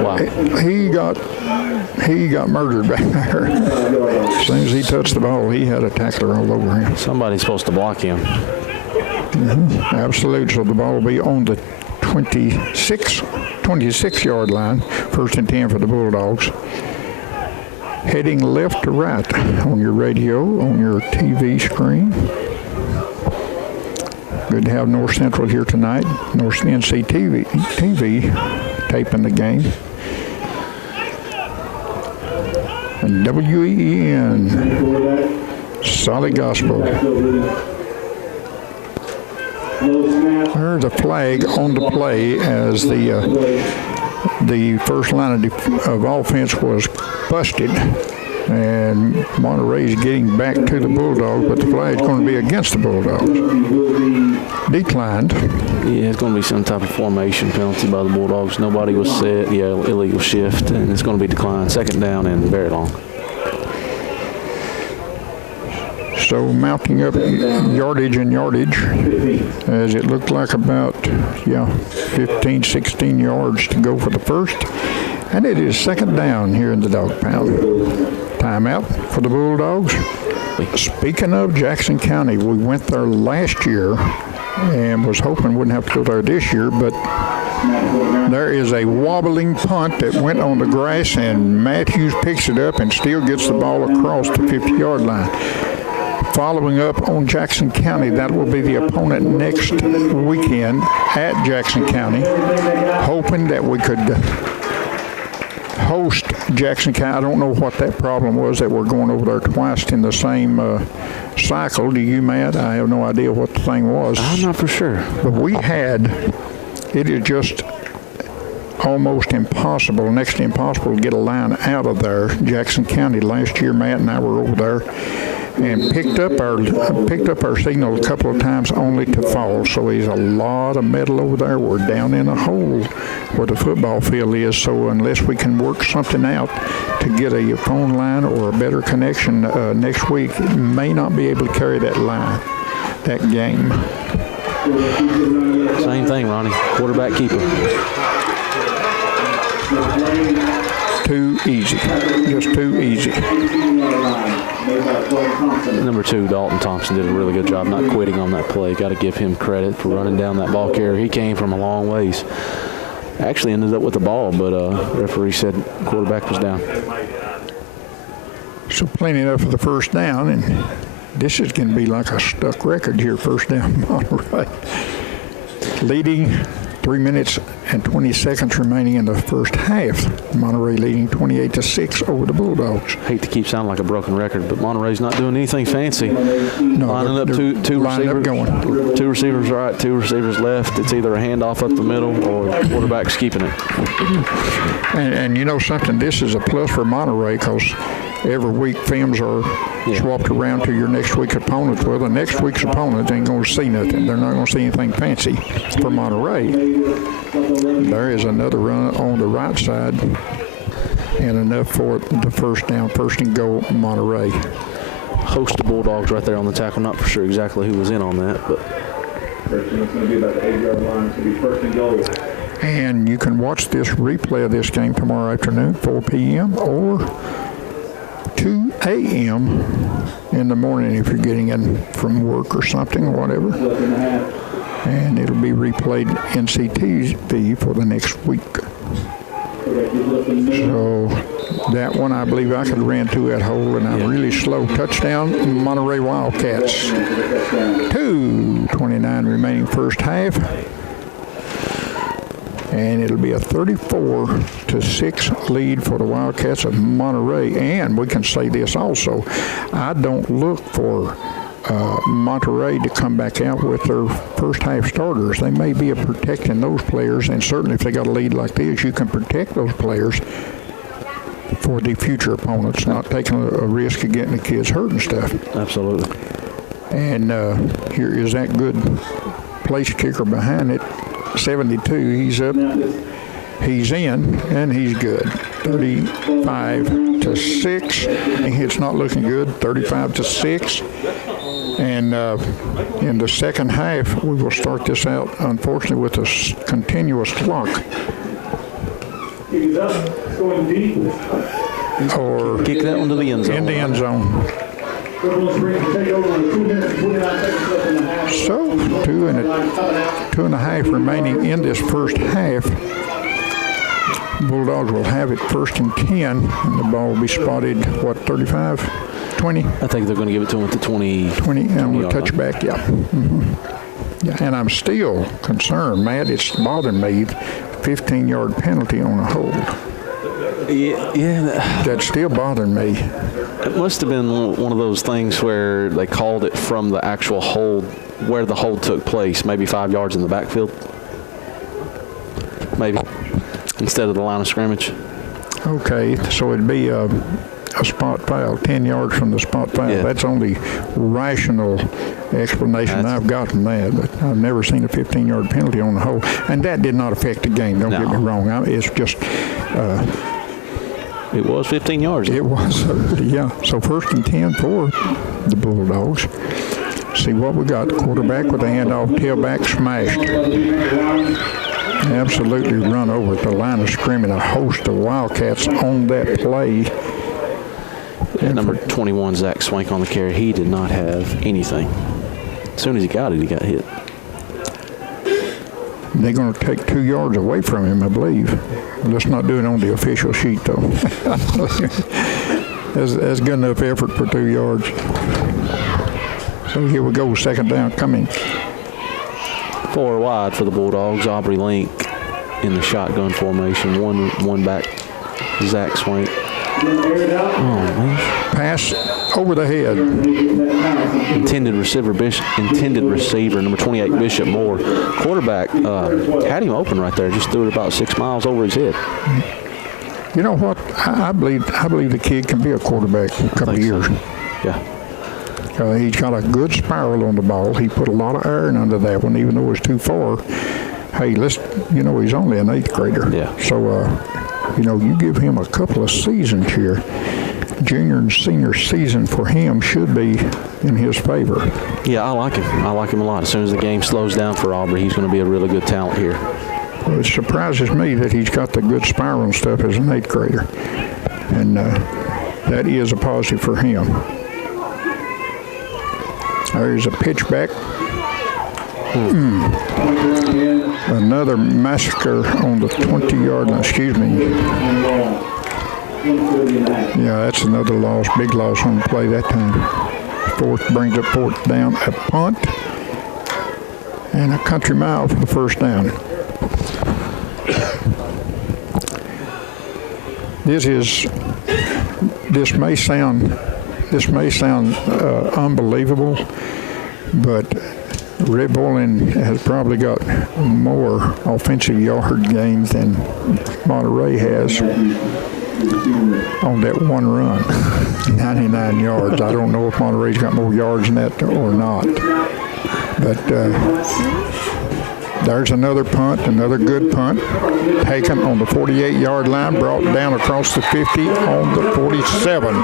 Wow. He got murdered back there. As soon as he touched the ball, he had a tackler all over him. Somebody's supposed to block him. Absolutely. So the ball will be on the 26-yard line. 1st and 10 for the Bulldogs. Heading left to right on your radio, on your TV screen. Good to have North Central here tonight. North NCTV taping the game. And WEN, solid gospel. There's a flag on the play as the first line of offense was busted. And Monterey's getting back to the Bulldogs, but the flag's going to be against the Bulldogs. Declined. Yeah, it's going to be some type of formation penalty by the Bulldogs. Nobody was set. Yeah, illegal shift, and it's going to be declined. 2nd down and very long. So mounting up yardage, as it looked like about, 15, 16 yards to go for the first. And it is 2nd down here in the dog pound. Timeout for the Bulldogs. Speaking of Jackson County, we went there last year and was hoping we wouldn't have to go there this year, but there is a wobbling punt that went on the grass, and Matthews picks it up and still gets the ball across the 50-yard line. Following up on Jackson County, that will be the opponent next weekend at Jackson County, hoping that we could host Jackson County. I don't know what that problem was that we're going over there twice in the same cycle. Do you, Matt? I have no idea what the thing was. I'm not for sure. But it is just almost impossible, next to impossible, to get a line out of there. Jackson County last year, Matt and I were over there and picked up our signal a couple of times only to fall. So there's a lot of metal over there. We're down in a hole where the football field is. So unless we can work something out to get a phone line or a better connection next week, may not be able to carry that line, that game. Same thing, Ronnie. Quarterback keeper. Too easy. Just too easy. Number 2, Dalton Thompson, did a really good job not quitting on that play. Got to give him credit for running down that ball carrier. He came from a long ways. Actually ended up with the ball, but referee said quarterback was down. So plenty enough for the first down, and this is going to be like a stuck record here, first down Monterey. Leading 3 minutes and 20 seconds remaining in the first half. Monterey leading 28-6 over the Bulldogs. Hate to keep sounding like a broken record, but Monterey's not doing anything fancy. No, Lining up two receivers, going. 2 receivers right, 2 receivers left. It's either a handoff up the middle or the quarterback's keeping it. And you know something, this is a plus for Monterey because every week films are swapped around to your next week's opponents. Well, the next week's opponents ain't going to see nothing. They're not going to see anything fancy for Monterey. There is another run on the right side and enough for the first down, first and goal, Monterey. Host of Bulldogs right there on the tackle. Not for sure exactly who was in on that, but First and it's going to be about the 8-yard line. It's going to be first and goal. And you can watch this replay of this game tomorrow afternoon, 4 p.m. or 2 a.m. in the morning if you're getting in from work or something or whatever. And it'll be replayed NCTV for the next week. So that one, I believe I could ran through that hole, and I'm really slow. Touchdown, Monterey Wildcats. 2:29 remaining first half. And it'll be a 34-6 lead for the Wildcats of Monterey. And we can say this also, I don't look for Monterey to come back out with their first half starters. They may be protecting those players, and certainly if they got a lead like this, you can protect those players for the future opponents, not taking a risk of getting the kids hurt and stuff. absolutely. And here is that good place kicker behind it. 72, he's up, he's in, and he's good. 35-6. It's not looking good. 35-6. And in the second half, we will start this out, unfortunately, with a continuous clock. Or Kick that one to the end zone. in the end zone. So, 2.5 remaining in this first half. Bulldogs will have it first and 10, and the ball will be spotted, 35, 20? I think they're going to give it to him at the 20. 20, and we'll touch back, yeah. Mm-hmm. Yeah. And I'm still concerned, Matt, it's bothering me, 15-yard penalty on a hold. Yeah. That's still bothering me. It must have been one of those things where they called it from the actual hold, where the hold took place, maybe 5 yards in the backfield. Maybe. Instead of the line of scrimmage. Okay, so it'd be a spot foul, 10 yards from the spot foul. Yeah. That's only rational explanation I've gotten that, but I've never seen a 15-yard penalty on the hold. And that did not affect the game, don't get me wrong. It's just... it was 15 yards. It was, yeah. So first and 10 for the Bulldogs. See what we got. Quarterback with a handoff, tailback smashed. Absolutely run over at the line of scrimmage. A host of Wildcats on that play. And number 21, Zach Swank on the carry. He did not have anything. As soon as he got it, he got hit. They're going to take 2 yards away from him, I believe. Let's not do it on the official sheet, though. That's good enough effort for 2 yards. So here we go, second down coming. 4 wide for the Bulldogs. Aubrey Link in the shotgun formation. One back Zach Swank. Oh, man. Pass over the head. Intended receiver, number 28, Bishop Moore. Quarterback had him open right there. Just threw it about 6 miles over his head. You know what? I believe the kid can be a quarterback in a couple of years. So. Yeah. He's got a good spiral on the ball. He put a lot of iron under that one, even though it was too far. Hey, he's only an 8th grader. Yeah. So, you give him a couple of seasons here. Junior and senior season for him should be in his favor. Yeah, I like him. I like him a lot. As soon as the game slows down for Aubrey, he's going to be a really good talent here. Well, it surprises me that he's got the good spiral and stuff as an 8th grader. And that is a positive for him. There's a pitch back. Another massacre on the 20-yard line. Excuse me. Yeah, that's another loss. Big loss on the play that time. Brings up 4th down. A punt and a country mile for the first down. This may sound unbelievable, but Red Boiling has probably got more offensive yard gains than Monterey has on that one run. 99 yards. I don't know if Monterey's got more yards than that or not. But there's another punt, another good punt. Taken on the 48-yard line, brought down across the 50 on the 47.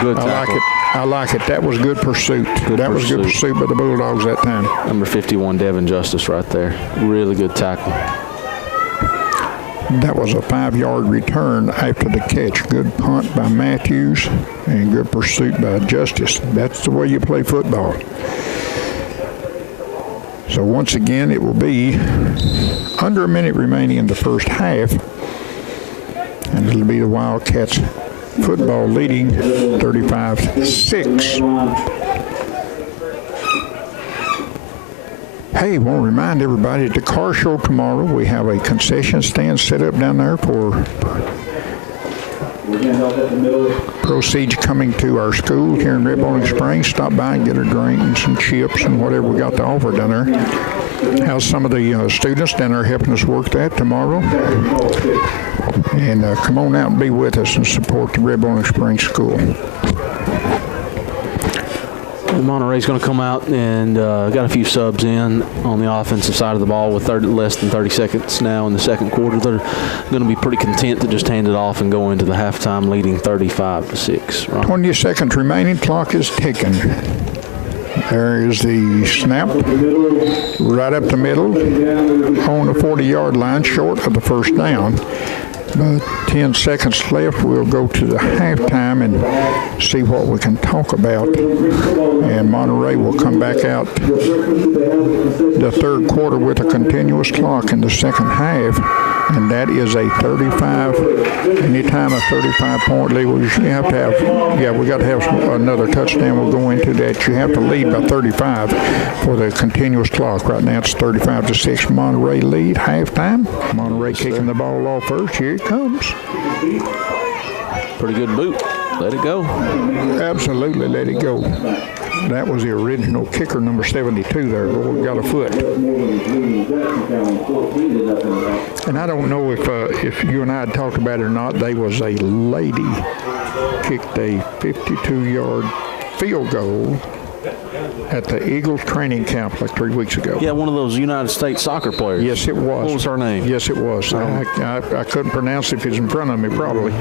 Good tackle. I like it. That was good pursuit. That was good pursuit by the Bulldogs that time. Number 51, Devin Justice right there. Really good tackle. That was a 5-yard return after the catch. Good punt by Matthews and good pursuit by Justice. That's the way you play football. So once again, it will be under a minute remaining in the first half. And it'll be the Wildcats football leading 35-6. Hey, I want to remind everybody at the car show tomorrow, we have a concession stand set up down there for proceeds coming to our school here in Red Boiling Springs. Stop by and get a drink and some chips and whatever we got to offer down there. Have some of the students down there helping us work that tomorrow. And come on out and be with us and support the Red Boiling Springs School. Monterey's going to come out and got a few subs in on the offensive side of the ball with less than 30 seconds now in the second quarter. They're going to be pretty content to just hand it off and go into the halftime leading 35-6. Right? 20 seconds remaining. Clock is ticking. There is the snap right up the middle on the 40-yard line, short of the first down. 10 seconds left. We'll go to the halftime and see what we can talk about. And Monterey will come back out the third quarter with a continuous clock in the second half. And that is a 35. Anytime a 35-point lead, you have to have, we got to have another touchdown. We'll go into that. You have to lead by 35 for the continuous clock. Right now it's 35-6. Monterey lead, halftime. Monterey kicking the ball off first. Here it comes. Pretty good boot. Let it go. Absolutely, let it go. That was the original kicker, number 72 there. Boy, got a foot. And I don't know if you and I had talked about it or not. There was a lady kicked a 52-yard field goal at the Eagles training camp like 3 weeks ago. Yeah, one of those United States soccer players. Yes, it was. What was her name? Yes, it was. I couldn't pronounce it if it's in front of me, probably.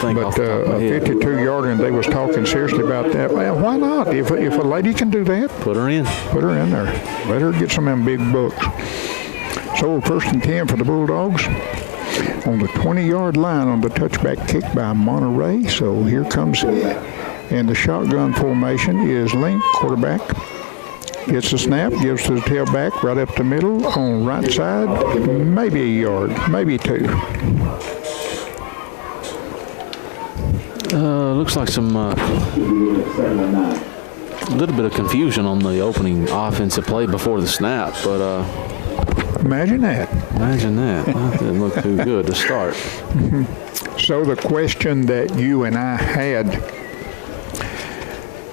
But a 52-yarder, and they was talking seriously about that. Well, why not? If a lady can do that, put her in. Put her in there. Let her get some of them big bucks. So 1st and 10 for the Bulldogs on the 20-yard line on the touchback kick by Monterey. So here comes it. And the shotgun formation is Link, quarterback. Gets the snap, gives to the tailback right up the middle on right side. Maybe a yard, maybe 2. Looks like some a little bit of confusion on the opening offensive play before the snap, but Imagine that. Imagine that. That didn't look too good to start. So the question that you and I had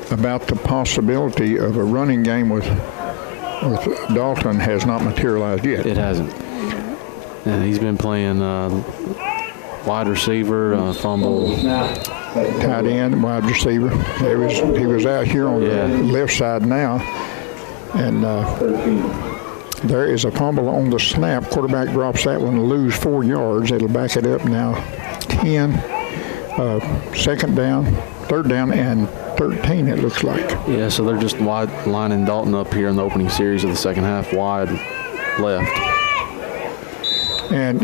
about the possibility of a running game with Dalton has not materialized yet. It hasn't. And he's been playing wide receiver, fumble. Tight end, wide receiver. He was out here on the left side now, and there is a fumble on the snap. Quarterback drops that one to lose 4 yards. It'll back it up now 10, second down, third down, and 13 it looks like. Yeah, so they're just wide lining Dalton up here in the opening series of the second half, wide left. And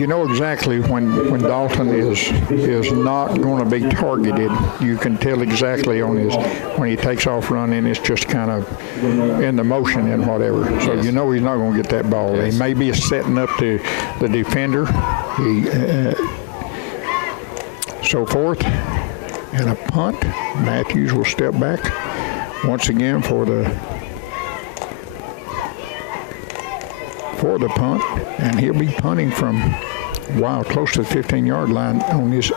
you know exactly when Dalton is not going to be targeted. You can tell exactly on when he takes off running, it's just kind of in the motion and whatever. So you know he's not going to get that ball. He may be setting up the defender. So forth and a punt. Matthews will step back once again for the punt, and he'll be punting from, close to the 15-yard line on this.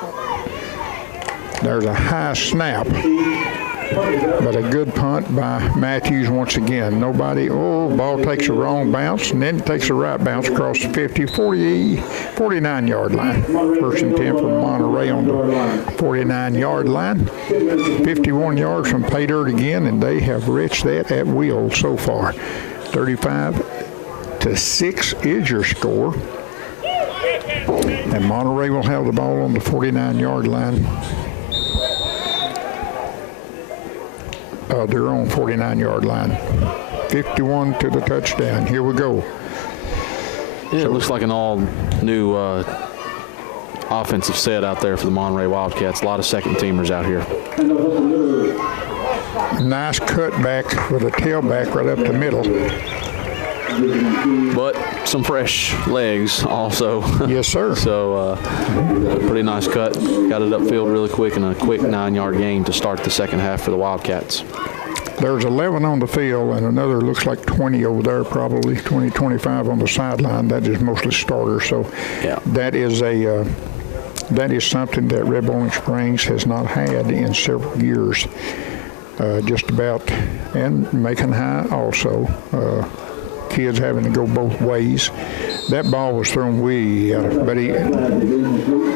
There's a high snap, but a good punt by Matthews once again. Ball takes a wrong bounce, and then it takes a right bounce across the 49-yard line. First and 10 for Monterey on the 49-yard line. 51 yards from pay dirt again, and they have reached that at will so far. 35-6 is your score. And Monterey will have the ball on the 49-yard line. They're on 49-yard line. 51 to the touchdown. Here we go. Yeah, it looks like an all-new offensive set out there for the Monterey Wildcats. A lot of second-teamers out here. Nice cutback with a tailback right up the middle. But some fresh legs also. Yes, sir. So pretty nice cut. Got it upfield really quick and a quick 9-yard gain to start the second half for the Wildcats. There's 11 on the field and another looks like 20 over there, probably 20, 25 on the sideline. That is mostly starters. So that is something that Red Boiling Springs has not had in several years. Just about, and Macon High also. Kids having to go both ways. That ball was thrown way out of, but he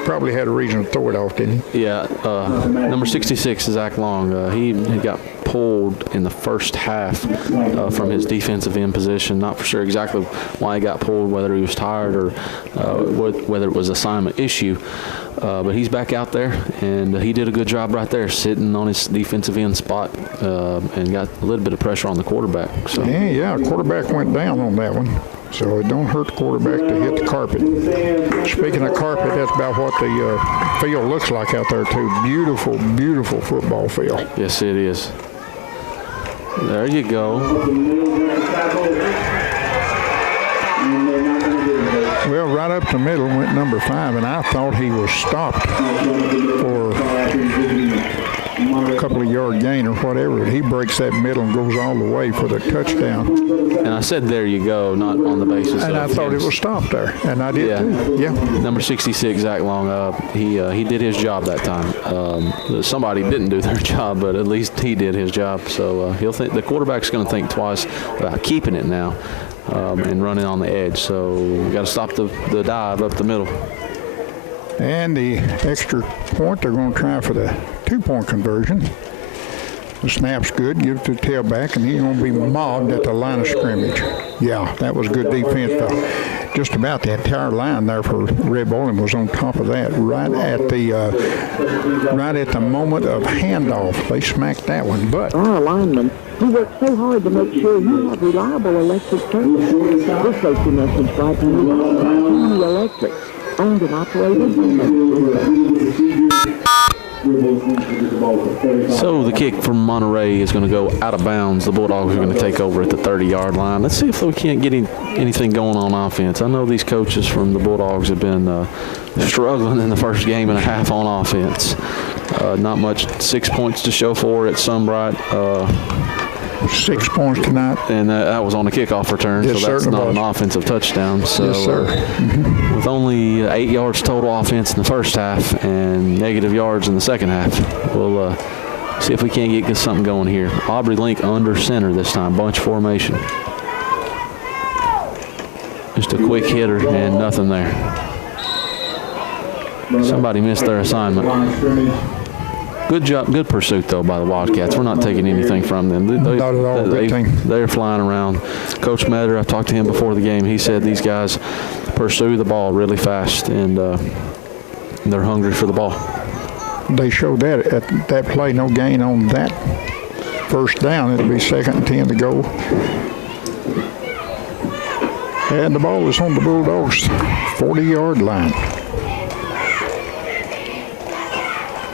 probably had a reason to throw it off, didn't he? Yeah, number 66, Zach Long. He got pulled in the first half from his defensive end position. Not for sure exactly why he got pulled, whether he was tired or whether it was assignment issue. But he's back out there, and he did a good job right there, sitting on his defensive end spot and got a little bit of pressure on the quarterback. So. Yeah, quarterback went down on that one. So it don't hurt the quarterback to hit the carpet. Speaking of carpet, that's about what the field looks like out there, too. Beautiful, beautiful football field. Yes, it is. There you go. Well, right up the middle went number 5, and I thought he was stopped for a couple of yard gain or whatever. He breaks that middle and goes all the way for the touchdown. And I said, there you go, not on the basis and of I thought it was stopped there, and I did too. Yeah. Number 66, Zach Long, he did his job that time. Somebody didn't do their job, but at least he did his job. So he'll think the quarterback's going to think twice about keeping it now. And running on the edge. So we got to stop the dive up the middle. And the extra point, they're going to try for the 2-point conversion. The snap's good, give it to the tailback, and he's going to be mobbed at the line of scrimmage. Yeah, that was good defense, though. Just about the entire line there for Red Boiling was on top of that. Right at the moment of handoff, they smacked that one. But our linemen, who work so hard to make sure you have reliable electric service. This safety message brought to you by County Electric, owned and operated. So the kick from Monterey is going to go out of bounds. The Bulldogs are going to take over at the 30-yard line. Let's see if we can't get anything going on offense. I know these coaches from the Bulldogs have been struggling in the first game and a half on offense. Not much 6 points to show for at Sunbright. 6 points tonight. And that was on a kickoff return, Yes, so that's certainly not was. an offensive touchdown. So, Yes, sir. with only 8 yards total offense in the first half and negative yards in the second half, we'll see if we can't get something going here. Aubrey Link under center this time, bunch formation. Just a quick hitter and nothing there. Somebody missed their assignment. Good job, good pursuit though by the Wildcats. We're not taking anything from them. Not at all. Good team. They're flying around. Coach Metter, I talked to him before the game. He said these guys pursue the ball really fast, and they're hungry for the ball. They showed that at that play. No gain on that first down. It'll be 2nd and 10 to go. And the ball is on the Bulldogs' 40-yard line.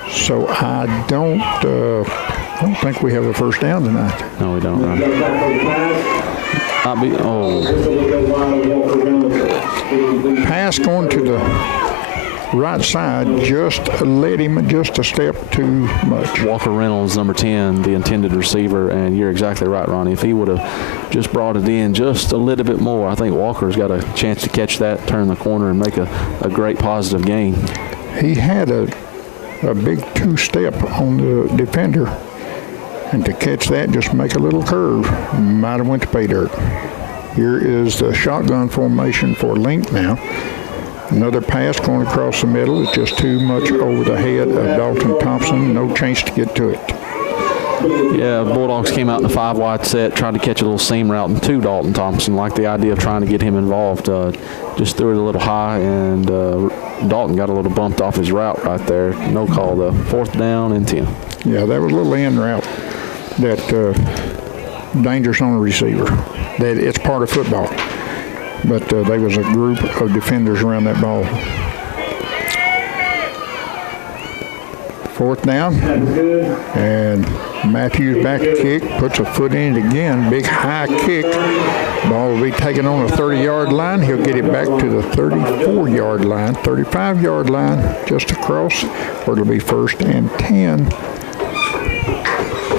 So I don't think we have a first down tonight. No, we don't. Right? Pass going to the right side, just led him just a step too much. Walker Reynolds, number 10, the intended receiver, and you're exactly right, Ronnie. If he would have just brought it in just a little bit more, I think Walker's got a chance to catch that, turn the corner, and make a great positive gain. He had a big two-step on the defender, and to catch that, just make a little curve, might have went to pay dirt. Here is the shotgun formation for Link now. Another pass going across the middle. It's just too much over the head of Dalton Thompson. No chance to get to it. Yeah, Bulldogs came out in a 5-wide set, tried to catch a little seam route to Dalton Thompson. Liked the idea of trying to get him involved. Just threw it a little high, and Dalton got a little bumped off his route right there. No call, though. 4th down and 10. Yeah, that was a little end route that dangerous on the receiver. That it's part of football. But there was a group of defenders around that ball. 4th down, and Matthews back to kick, puts a foot in it again, big high kick. Ball will be taken on the 30-yard line. He'll get it back to the 34-yard line, 35-yard line, just across, where it'll be 1st and 10.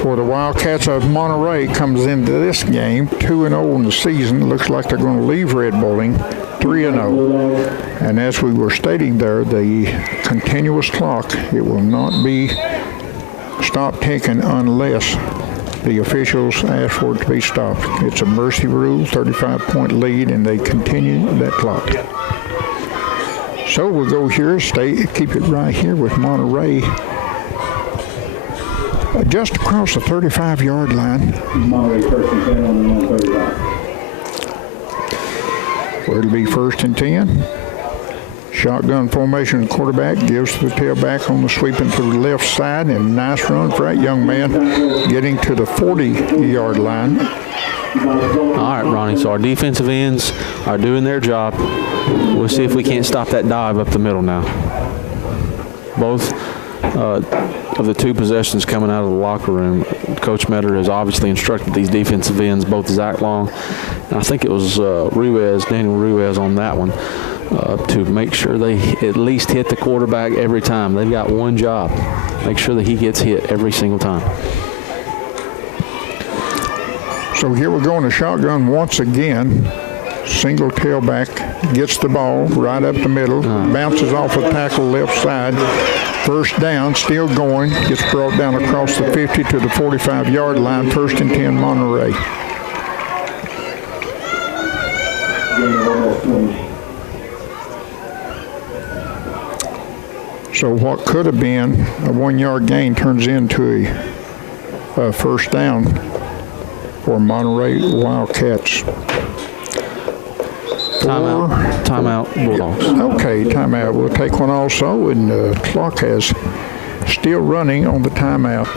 For the Wildcats of Monterey comes into this game 2-0 in the season. Looks like they're going to leave Red Boiling 3-0. And as we were stating there, the continuous clock, it will not be stopped ticking unless the officials ask for it to be stopped. It's a mercy rule, 35-point lead, and they continue that clock. So we'll go here, keep it right here with Monterey. Just across the 35-yard line. Monterey 1st and 10 on the 135. Where it'll be 1st and 10. Shotgun formation, quarterback gives to the tailback on the sweeping to the left side, and nice run for that young man getting to the 40-yard line. All right, Ronnie, so our defensive ends are doing their job. We'll see if we can't stop that dive up the middle now. Both of the 2 possessions coming out of the locker room, Coach Metter has obviously instructed these defensive ends, both Zach Long, and I think it was Daniel Ruiz on that one, to make sure they at least hit the quarterback every time. They've got one job, make sure that he gets hit every single time. So here we're going to shotgun once again. Single tailback gets the ball right up the middle, bounces off a tackle left side. 1st down, still going, gets brought down across the 50 to the 45-yard line, 1st and 10 Monterey. So what could have been a 1-yard gain turns into a 1st down for Monterey Wildcats. Timeout, Bulldogs. Okay, timeout. We'll take one also, and the clock has still running on the timeout.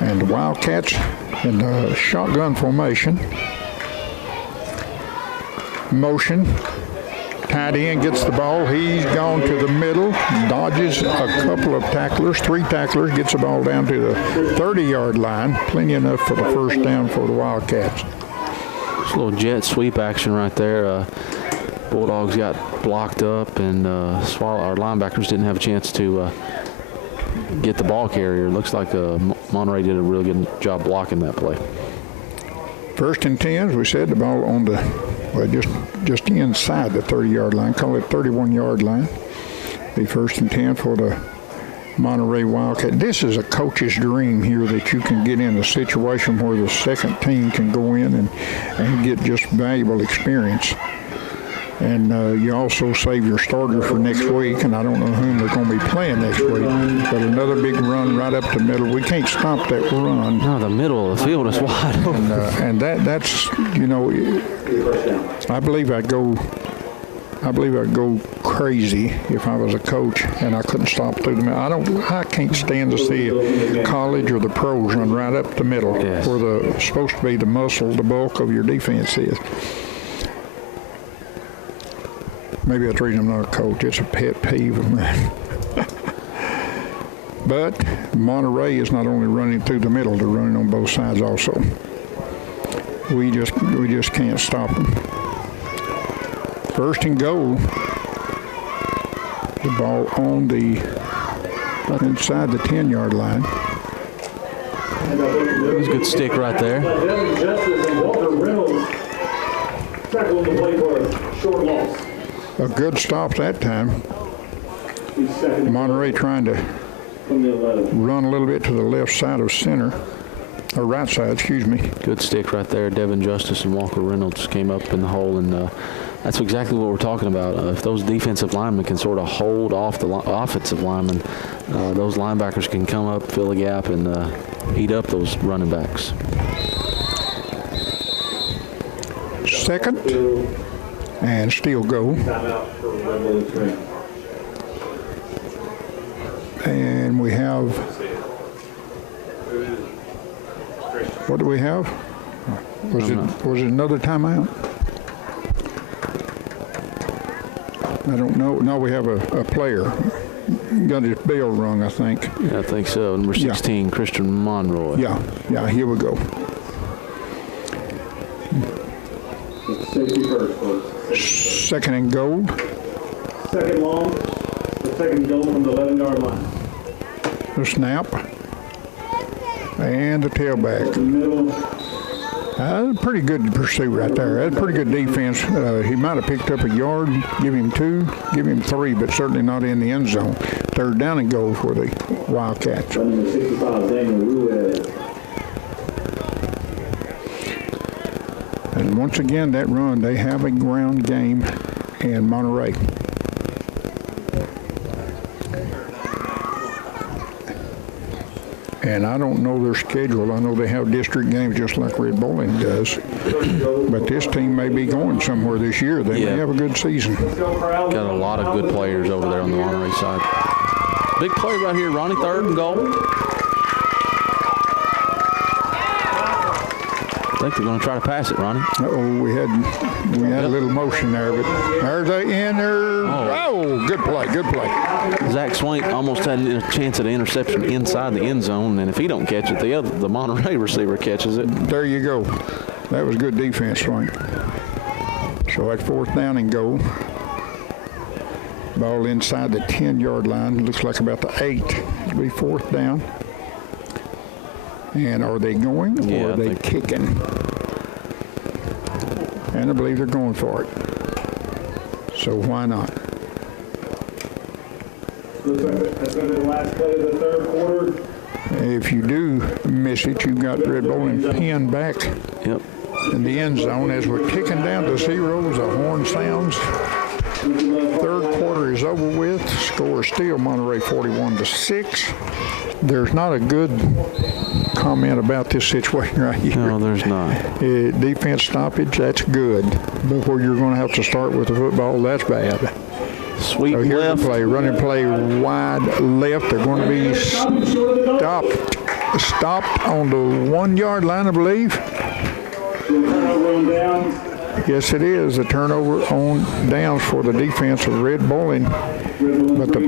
And the Wildcats in the shotgun formation. Motion. Tight end gets the ball. He's gone to the middle, dodges a couple of tacklers, 3 tacklers, gets the ball down to the 30-yard line. Plenty enough for the 1st down for the Wildcats. Just a little jet sweep action right there. Bulldogs got blocked up, and our linebackers didn't have a chance to get the ball carrier. Looks like Monterey did a really good job blocking that play. First and 10, as we said, the ball on the, well, just inside the 30-yard line, call it 31-yard line. The first and 10 for the Monterey Wildcat. This is a coach's dream here, that you can get in a situation where the second team can go in and get just valuable experience. And you also save your starter for next week, and I don't know whom they're going to be playing next week. But another big run right up the middle. We can't stop that run. No, the middle of the field is wide open. And that's, you know, I believe I'd go crazy if I was a coach and I couldn't stop through the middle. I can't stand to see college or the pros run right up the middle, yes, where the supposed to be the muscle, the bulk of your defense is. Maybe that's the reason I'm not a coach. It's a pet peeve of mine. But Monterey is not only running through the middle, they're running on both sides also. We just can't stop them. First and goal. The ball on the inside the 10-yard line. That was a good stick right there. Tackle the play for a short loss. A good stop that time. Monterey trying to run a little bit to the left side of center, or right side, excuse me. Good stick right there. Devin Justice and Walker Reynolds came up in the hole, and that's exactly what we're talking about. If those defensive linemen can sort of hold off the offensive linemen, those linebackers can come up, fill the gap, and eat up those running backs. Second, and still go. And we have, what do we have? Was it another timeout? I don't know. No, we have a player. Got his bell rung, I think. Yeah, I think so. Number 16, yeah. Christian Monroy. Yeah, here we go. Safety first, folks. Second and goal. Second long. The second goal from the 11-yard line. The snap. And the tailback. The middle. Pretty good pursuit right there. That's pretty good defense. He might have picked up a yard. Give him 2, give him 3, but certainly not in the end zone. Third down and goal for the Wildcats. Number 65, Daniel Ruiz. And once again, that run, they have a ground game in Monterey. And I don't know their schedule. I know they have district games just like Red Boiling does. But this team may be going somewhere this year. They may have a good season. Got a lot of good players over there on the Monterey side. Big play right here, Ronnie, third and goal. I think they're going to try to pass it, Ronnie. Uh-oh, we had a little motion there, but there's a in there. Oh, good play. Zach Swain almost had a chance at an interception inside the end zone, and if he don't catch it, the Monterey receiver catches it. There you go. That was good defense, Swain. So that's fourth down and goal. Ball inside the 10-yard line. Looks like about the 8. It'll be fourth down. And are they going or are they kicking? And I believe they're going for it. So why not? Looks like that's going to be the last play of the third quarter. If you do miss it, you've got Red Boiling pinned back in the end zone. As we're ticking down to zeros, the horn sounds. Third quarter is over with. Score is still Monterey 41-6. There's not a good comment about this situation right here. No, there's not. Defense stoppage, that's good. But where you're going to have to start with the football, that's bad. Sweep so here's left. The play, running play wide left. They're going to be stopped on the 1-yard line, I believe. Yes, it is. A turnover on downs for the defense of Red Boiling. But the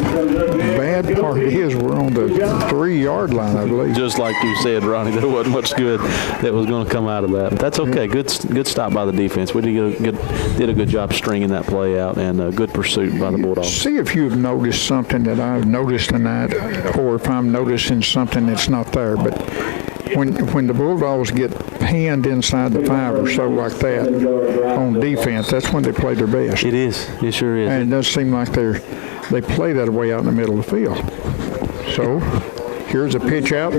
bad part is we're on the 3-yard line, I believe. Just like you said, Ronnie, there wasn't much good that was going to come out of that. But that's okay. Good stop by the defense. We did a good job stringing that play out, and a good pursuit by the Bulldogs. See if you've noticed something that I've noticed tonight, or if I'm noticing something that's not there. But when the Bulldogs get panned inside the 5 or so like that on defense, that's when they play their best. It is. It sure is. And it does seem like they play that way out in the middle of the field. So here's a pitch out.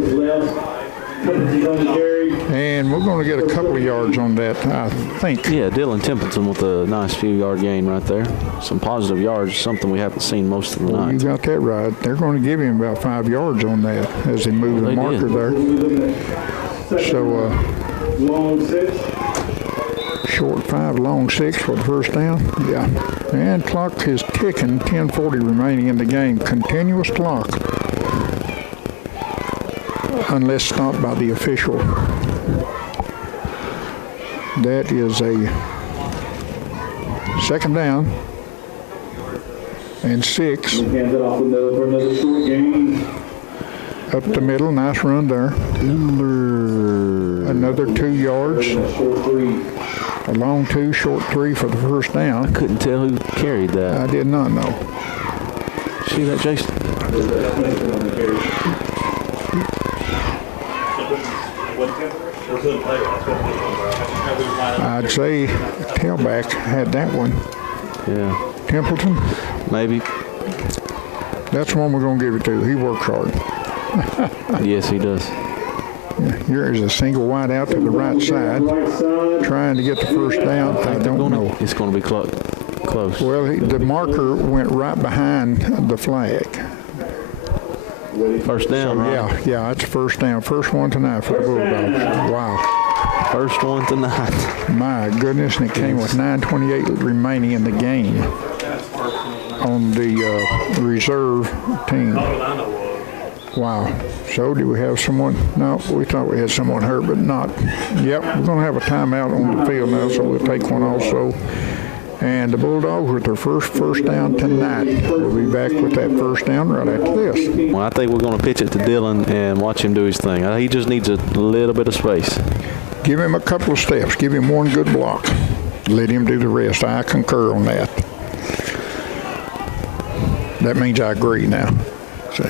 And we're going to get a couple of yards on that, I think. Yeah, Dylan Templeton with a nice few-yard gain right there. Some positive yards, something we haven't seen most of the night. You got that right. They're going to give him about 5 yards on that as they move the marker there. So, short 5, long 6 for the first down. Yeah. And clock is ticking, 10:40 remaining in the game. Continuous clock. Unless stopped by the official. That is a second down and 6. Up the middle, nice run there. Another 2 yards. A long 2, short 3 for the first down. I couldn't tell who carried that. I did not know. See that, Jason? I'd say tailback had that one. Yeah. Templeton? Maybe. That's the one we're going to give it to. He works hard. Yes, he does. Here is a single wide out to the right side, trying to get the first down. I don't know. It's going to be close. Well, the marker went right behind the flag. First down, right? Yeah, it's first down. First one tonight for the Bulldogs. Wow. First one tonight. My goodness, and it came with 9:28 remaining in the game on the reserve team. Wow. So do we have someone? No, we thought we had someone hurt, but not. Yep, we're going to have a timeout on the field now, so we'll take one also. And the Bulldogs with their first down tonight. We'll be back with that first down right after this. Well, I think we're going to pitch it to Dylan and watch him do his thing. He just needs a little bit of space. Give him a couple of steps. Give him one good block. Let him do the rest. I concur on that. That means I agree now. See.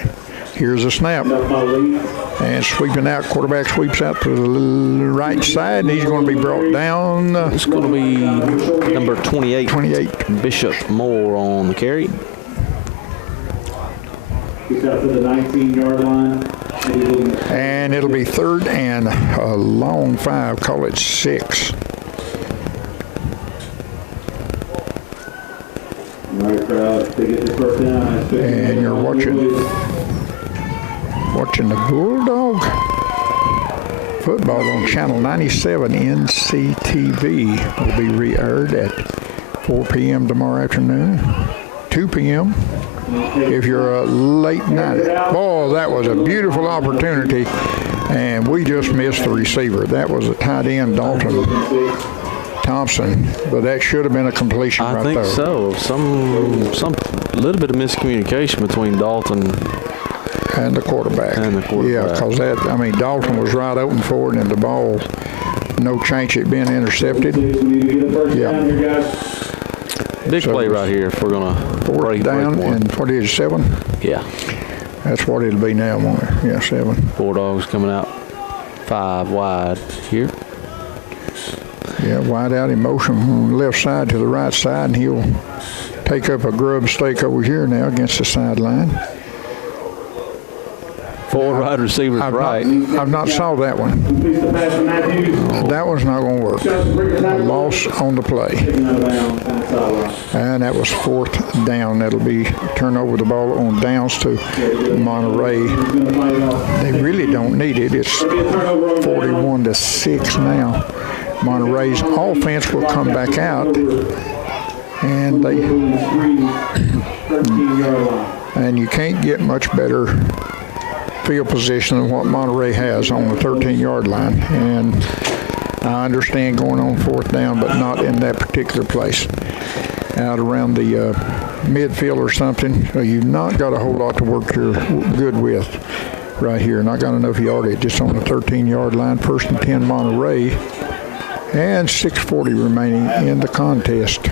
Here's a snap. And sweeping out. Quarterback sweeps out to the right side, and he's going to be brought down. It's going to be number 28. Bishop Moore on the carry. He's out to the 19-yard line. And it'll be third and a long 5. Call it 6. All right, crowd, to get the first down. And you're watching the Bulldog football on Channel 97 NCTV. Will be re-aired at 4 p.m. tomorrow afternoon, 2 p.m. if you're a late night. Boy, that was a beautiful opportunity, and we just missed the receiver. That was a tight end, Dalton Thompson, but that should have been a completion right there. I think so. Some little bit of miscommunication between Dalton and the quarterback. Yeah, because Dalton was right open for it, and the ball, no chance it being intercepted. Yeah. Big play right here if we're going to break down. And what is it, 7? Yeah. That's what it'll be now, won't it? Yeah, 7. Bulldogs coming out 5 wide here. Yeah, wide out in motion from the left side to the right side, and he'll take up a grub stake over here now against the sideline. 4 wide receivers right. I've not saw that one. That one's not going to work. A loss on the play. And that was 4th down. That'll be turn over the ball on downs to Monterey. They really don't need it. It's 41-6 now. Monterey's offense will come back out. And you can't get much better field position than what Monterey has on the 13-yard line. And I understand going on 4th down, but not in that particular place. Out around the midfield or something. So you've not got a whole lot to work here good with right here. Not got enough yardage. Just on the 13-yard line. 1st and 10 Monterey. And 6:40 remaining in the contest.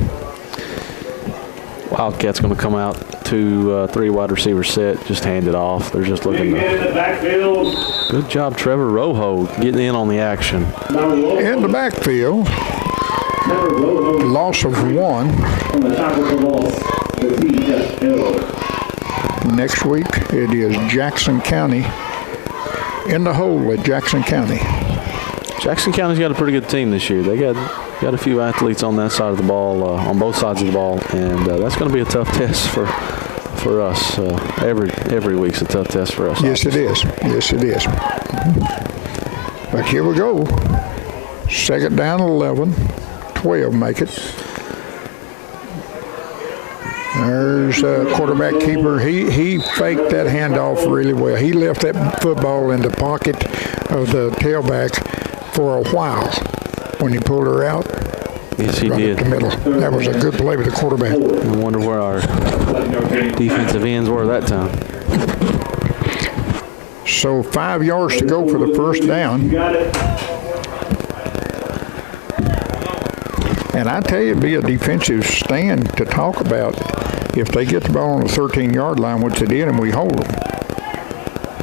Well, I Wildcats going to come out to 3 wide receiver set, just hand it off. They're just looking to. Good job, Trevor Rojo, getting in on the action. In the backfield, loss of 1. Next week, it is Jackson County in the hole at Jackson County. Jackson County's got a pretty good team this year. They got a few athletes on that side of the ball, on both sides of the ball, and that's going to be a tough test for us. Every week's a tough test for us. Yes, it is. Yes, it is. But here we go. Second down, 11. 12 make it. There's a quarterback keeper. He faked that handoff really well. He left that football in the pocket of the tailback for a while when he pulled her out. Yes, he right did. Up the middle. That was a good play with the quarterback. I wonder where our defensive ends were that time. So 5 yards to go for the first down. And I tell you, it'd be a defensive stand to talk about if they get the ball on the 13-yard line, which they did, and we hold them.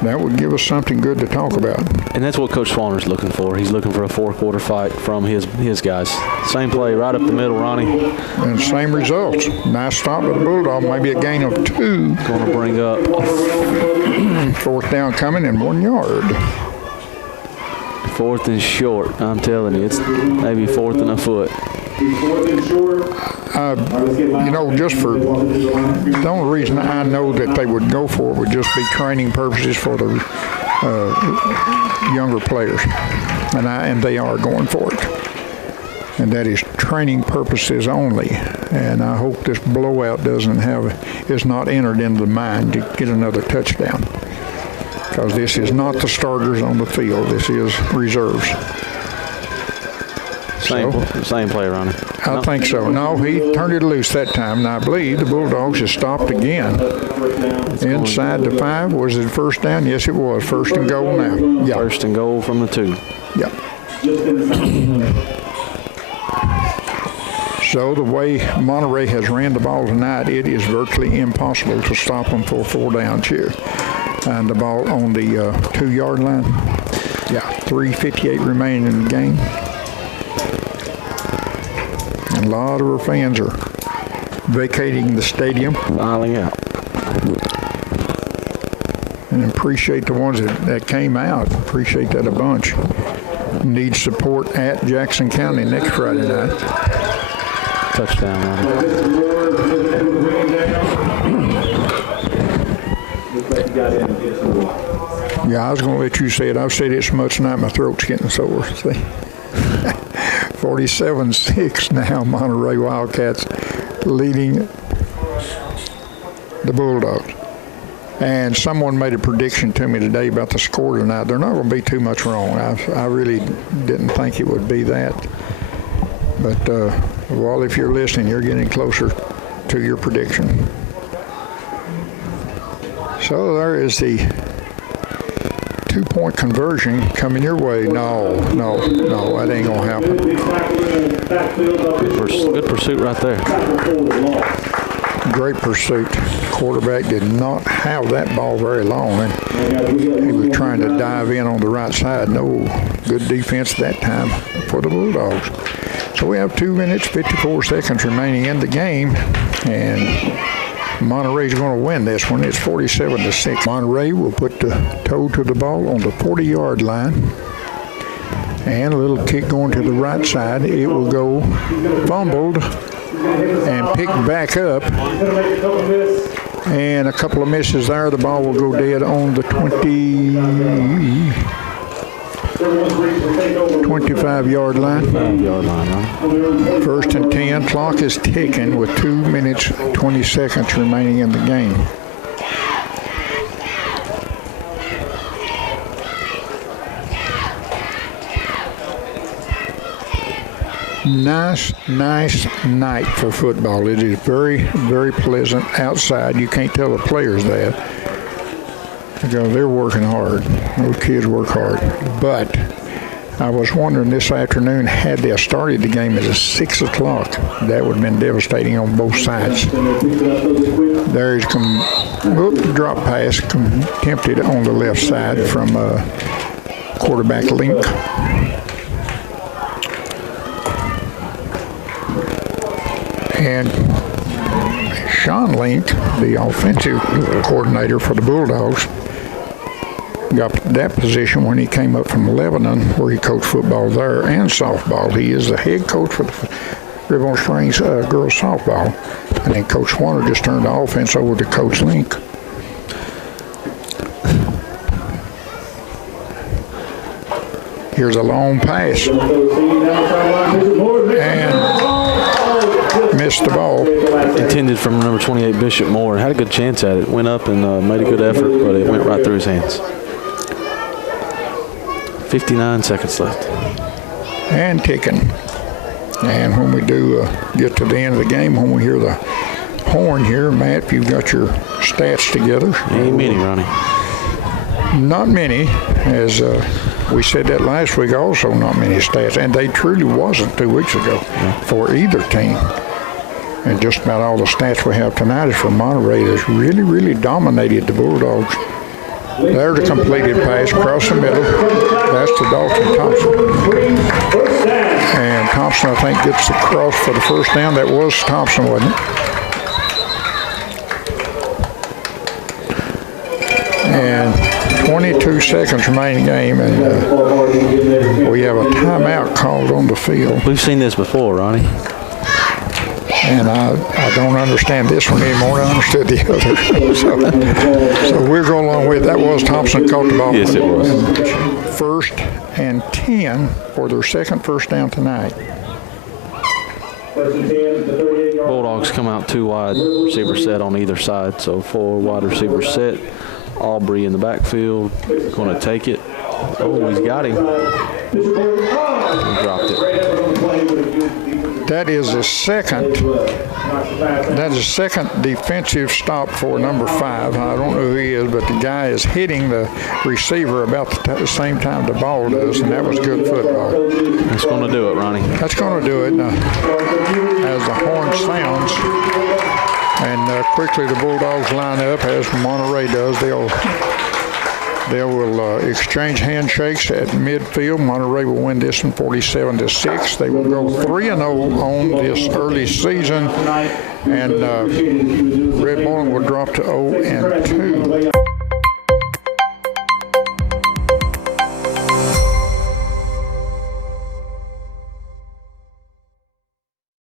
That would give us something good to talk about. And that's what Coach Swanner's looking for. He's looking for a 4-quarter fight from his guys. Same play right up the middle, Ronnie. And same results. Nice stop with the Bulldog, maybe a gain of 2. Going to bring up. Fourth down coming in 1 yard. 4th and short. I'm telling you, it's maybe 4th and a foot. You know, just for the only reason I know that they would go for it would just be training purposes for the younger players, and they are going for it, and that is training purposes only. And I hope this blowout is not entered into the mind to get another touchdown, because this is not the starters on the field. This is reserves. Same play, Ronnie. I think so. No, he turned it loose that time, and I believe the Bulldogs have stopped again. Inside the 5, was it first down? Yes, it was. First and goal now. Yeah. First and goal from the 2. Yeah. So the way Monterey has ran the ball tonight, it is virtually impossible to stop them for a 4-down cheer. And the ball on the 2-yard line. Yeah, 3:58 remaining in the game. And a lot of our fans are vacating the stadium. Filing out. And appreciate the ones that came out. Appreciate that a bunch. Need support at Jackson County next Friday night. Touchdown, Ronnie. Yeah, I was going to let you say it. I've said it so much tonight, my throat's getting sore. See? 47-6 now, Monterey Wildcats leading the Bulldogs. And someone made a prediction to me today about the score tonight. They're not going to be too much wrong. I really didn't think it would be that. But, well, if you're listening, you're getting closer to your prediction. So there is the 2-point conversion coming your way. No, that ain't gonna happen. Good pursuit right there. Great pursuit. Quarterback did not have that ball very long, and he was trying to dive in on the right side. No good defense that time for the Bulldogs. So we have 2 minutes, 54 seconds remaining in the game, and Monterey's going to win this one. It's 47-6. Monterey will put the toe to the ball on the 40-yard line. And a little kick going to the right side. It will go fumbled and picked back up. And a couple of misses there. The ball will go dead on the 25-yard line. 5-yard line, huh? First and 10. Clock is ticking with 2 minutes, 20 seconds remaining in the game. Nice night for football. It is very, very pleasant outside. You can't tell the players that, because they're working hard. Those kids work hard. But I was wondering this afternoon, had they started the game at 6 o'clock, that would have been devastating on both sides. There's drop pass attempted on the left side from quarterback Link. And Sean Link, the offensive coordinator for the Bulldogs, got that position when he came up from Lebanon, where he coached football there and softball. He is the head coach for the Red Boiling Springs girls softball. And then Coach Warner just turned the offense over to Coach Link. Here's a long pass. And missed the ball. Intended from number 28, Bishop Moore. Had a good chance at it. Went up and made a good effort, but it went right through his hands. 59 seconds left. And ticking. And when we do get to the end of the game, when we hear the horn here, Matt, if you've got your stats together. Ain't many, Ronnie. Not many, as we said that last week also, not many stats. And they truly wasn't 2 weeks ago for either team. And just about all the stats we have tonight is for Monterey that's really, really dominated the Bulldogs. There's a completed pass across the middle. That's to Dalton Thompson. And Thompson, I think, gets the cross for the first down. That was Thompson, wasn't it? And 22 seconds remaining game, and we have a timeout called on the field. We've seen this before, Ronnie. And I don't understand this one anymore. I understood the other. So we'll go along with it. That was Thompson caught the ball. Yes, it was. 1st and 10 for their second first down tonight. Bulldogs come out 2 wide receiver set on either side. So 4 wide receiver set. Aubrey in the backfield. Going to take it. Oh, he's got him. He dropped it. That is the second defensive stop for number 5. I don't know who he is, but the guy is hitting the receiver about the same time the ball does, and that was good football. That's going to do it, Ronnie. That's going to do it. As the horn sounds, and quickly the Bulldogs line up, as Monterey does. They will exchange handshakes at midfield. Monterey will win this one 47-6. They will go 3-0 on this early season, and Red Boiling will drop to 0-2.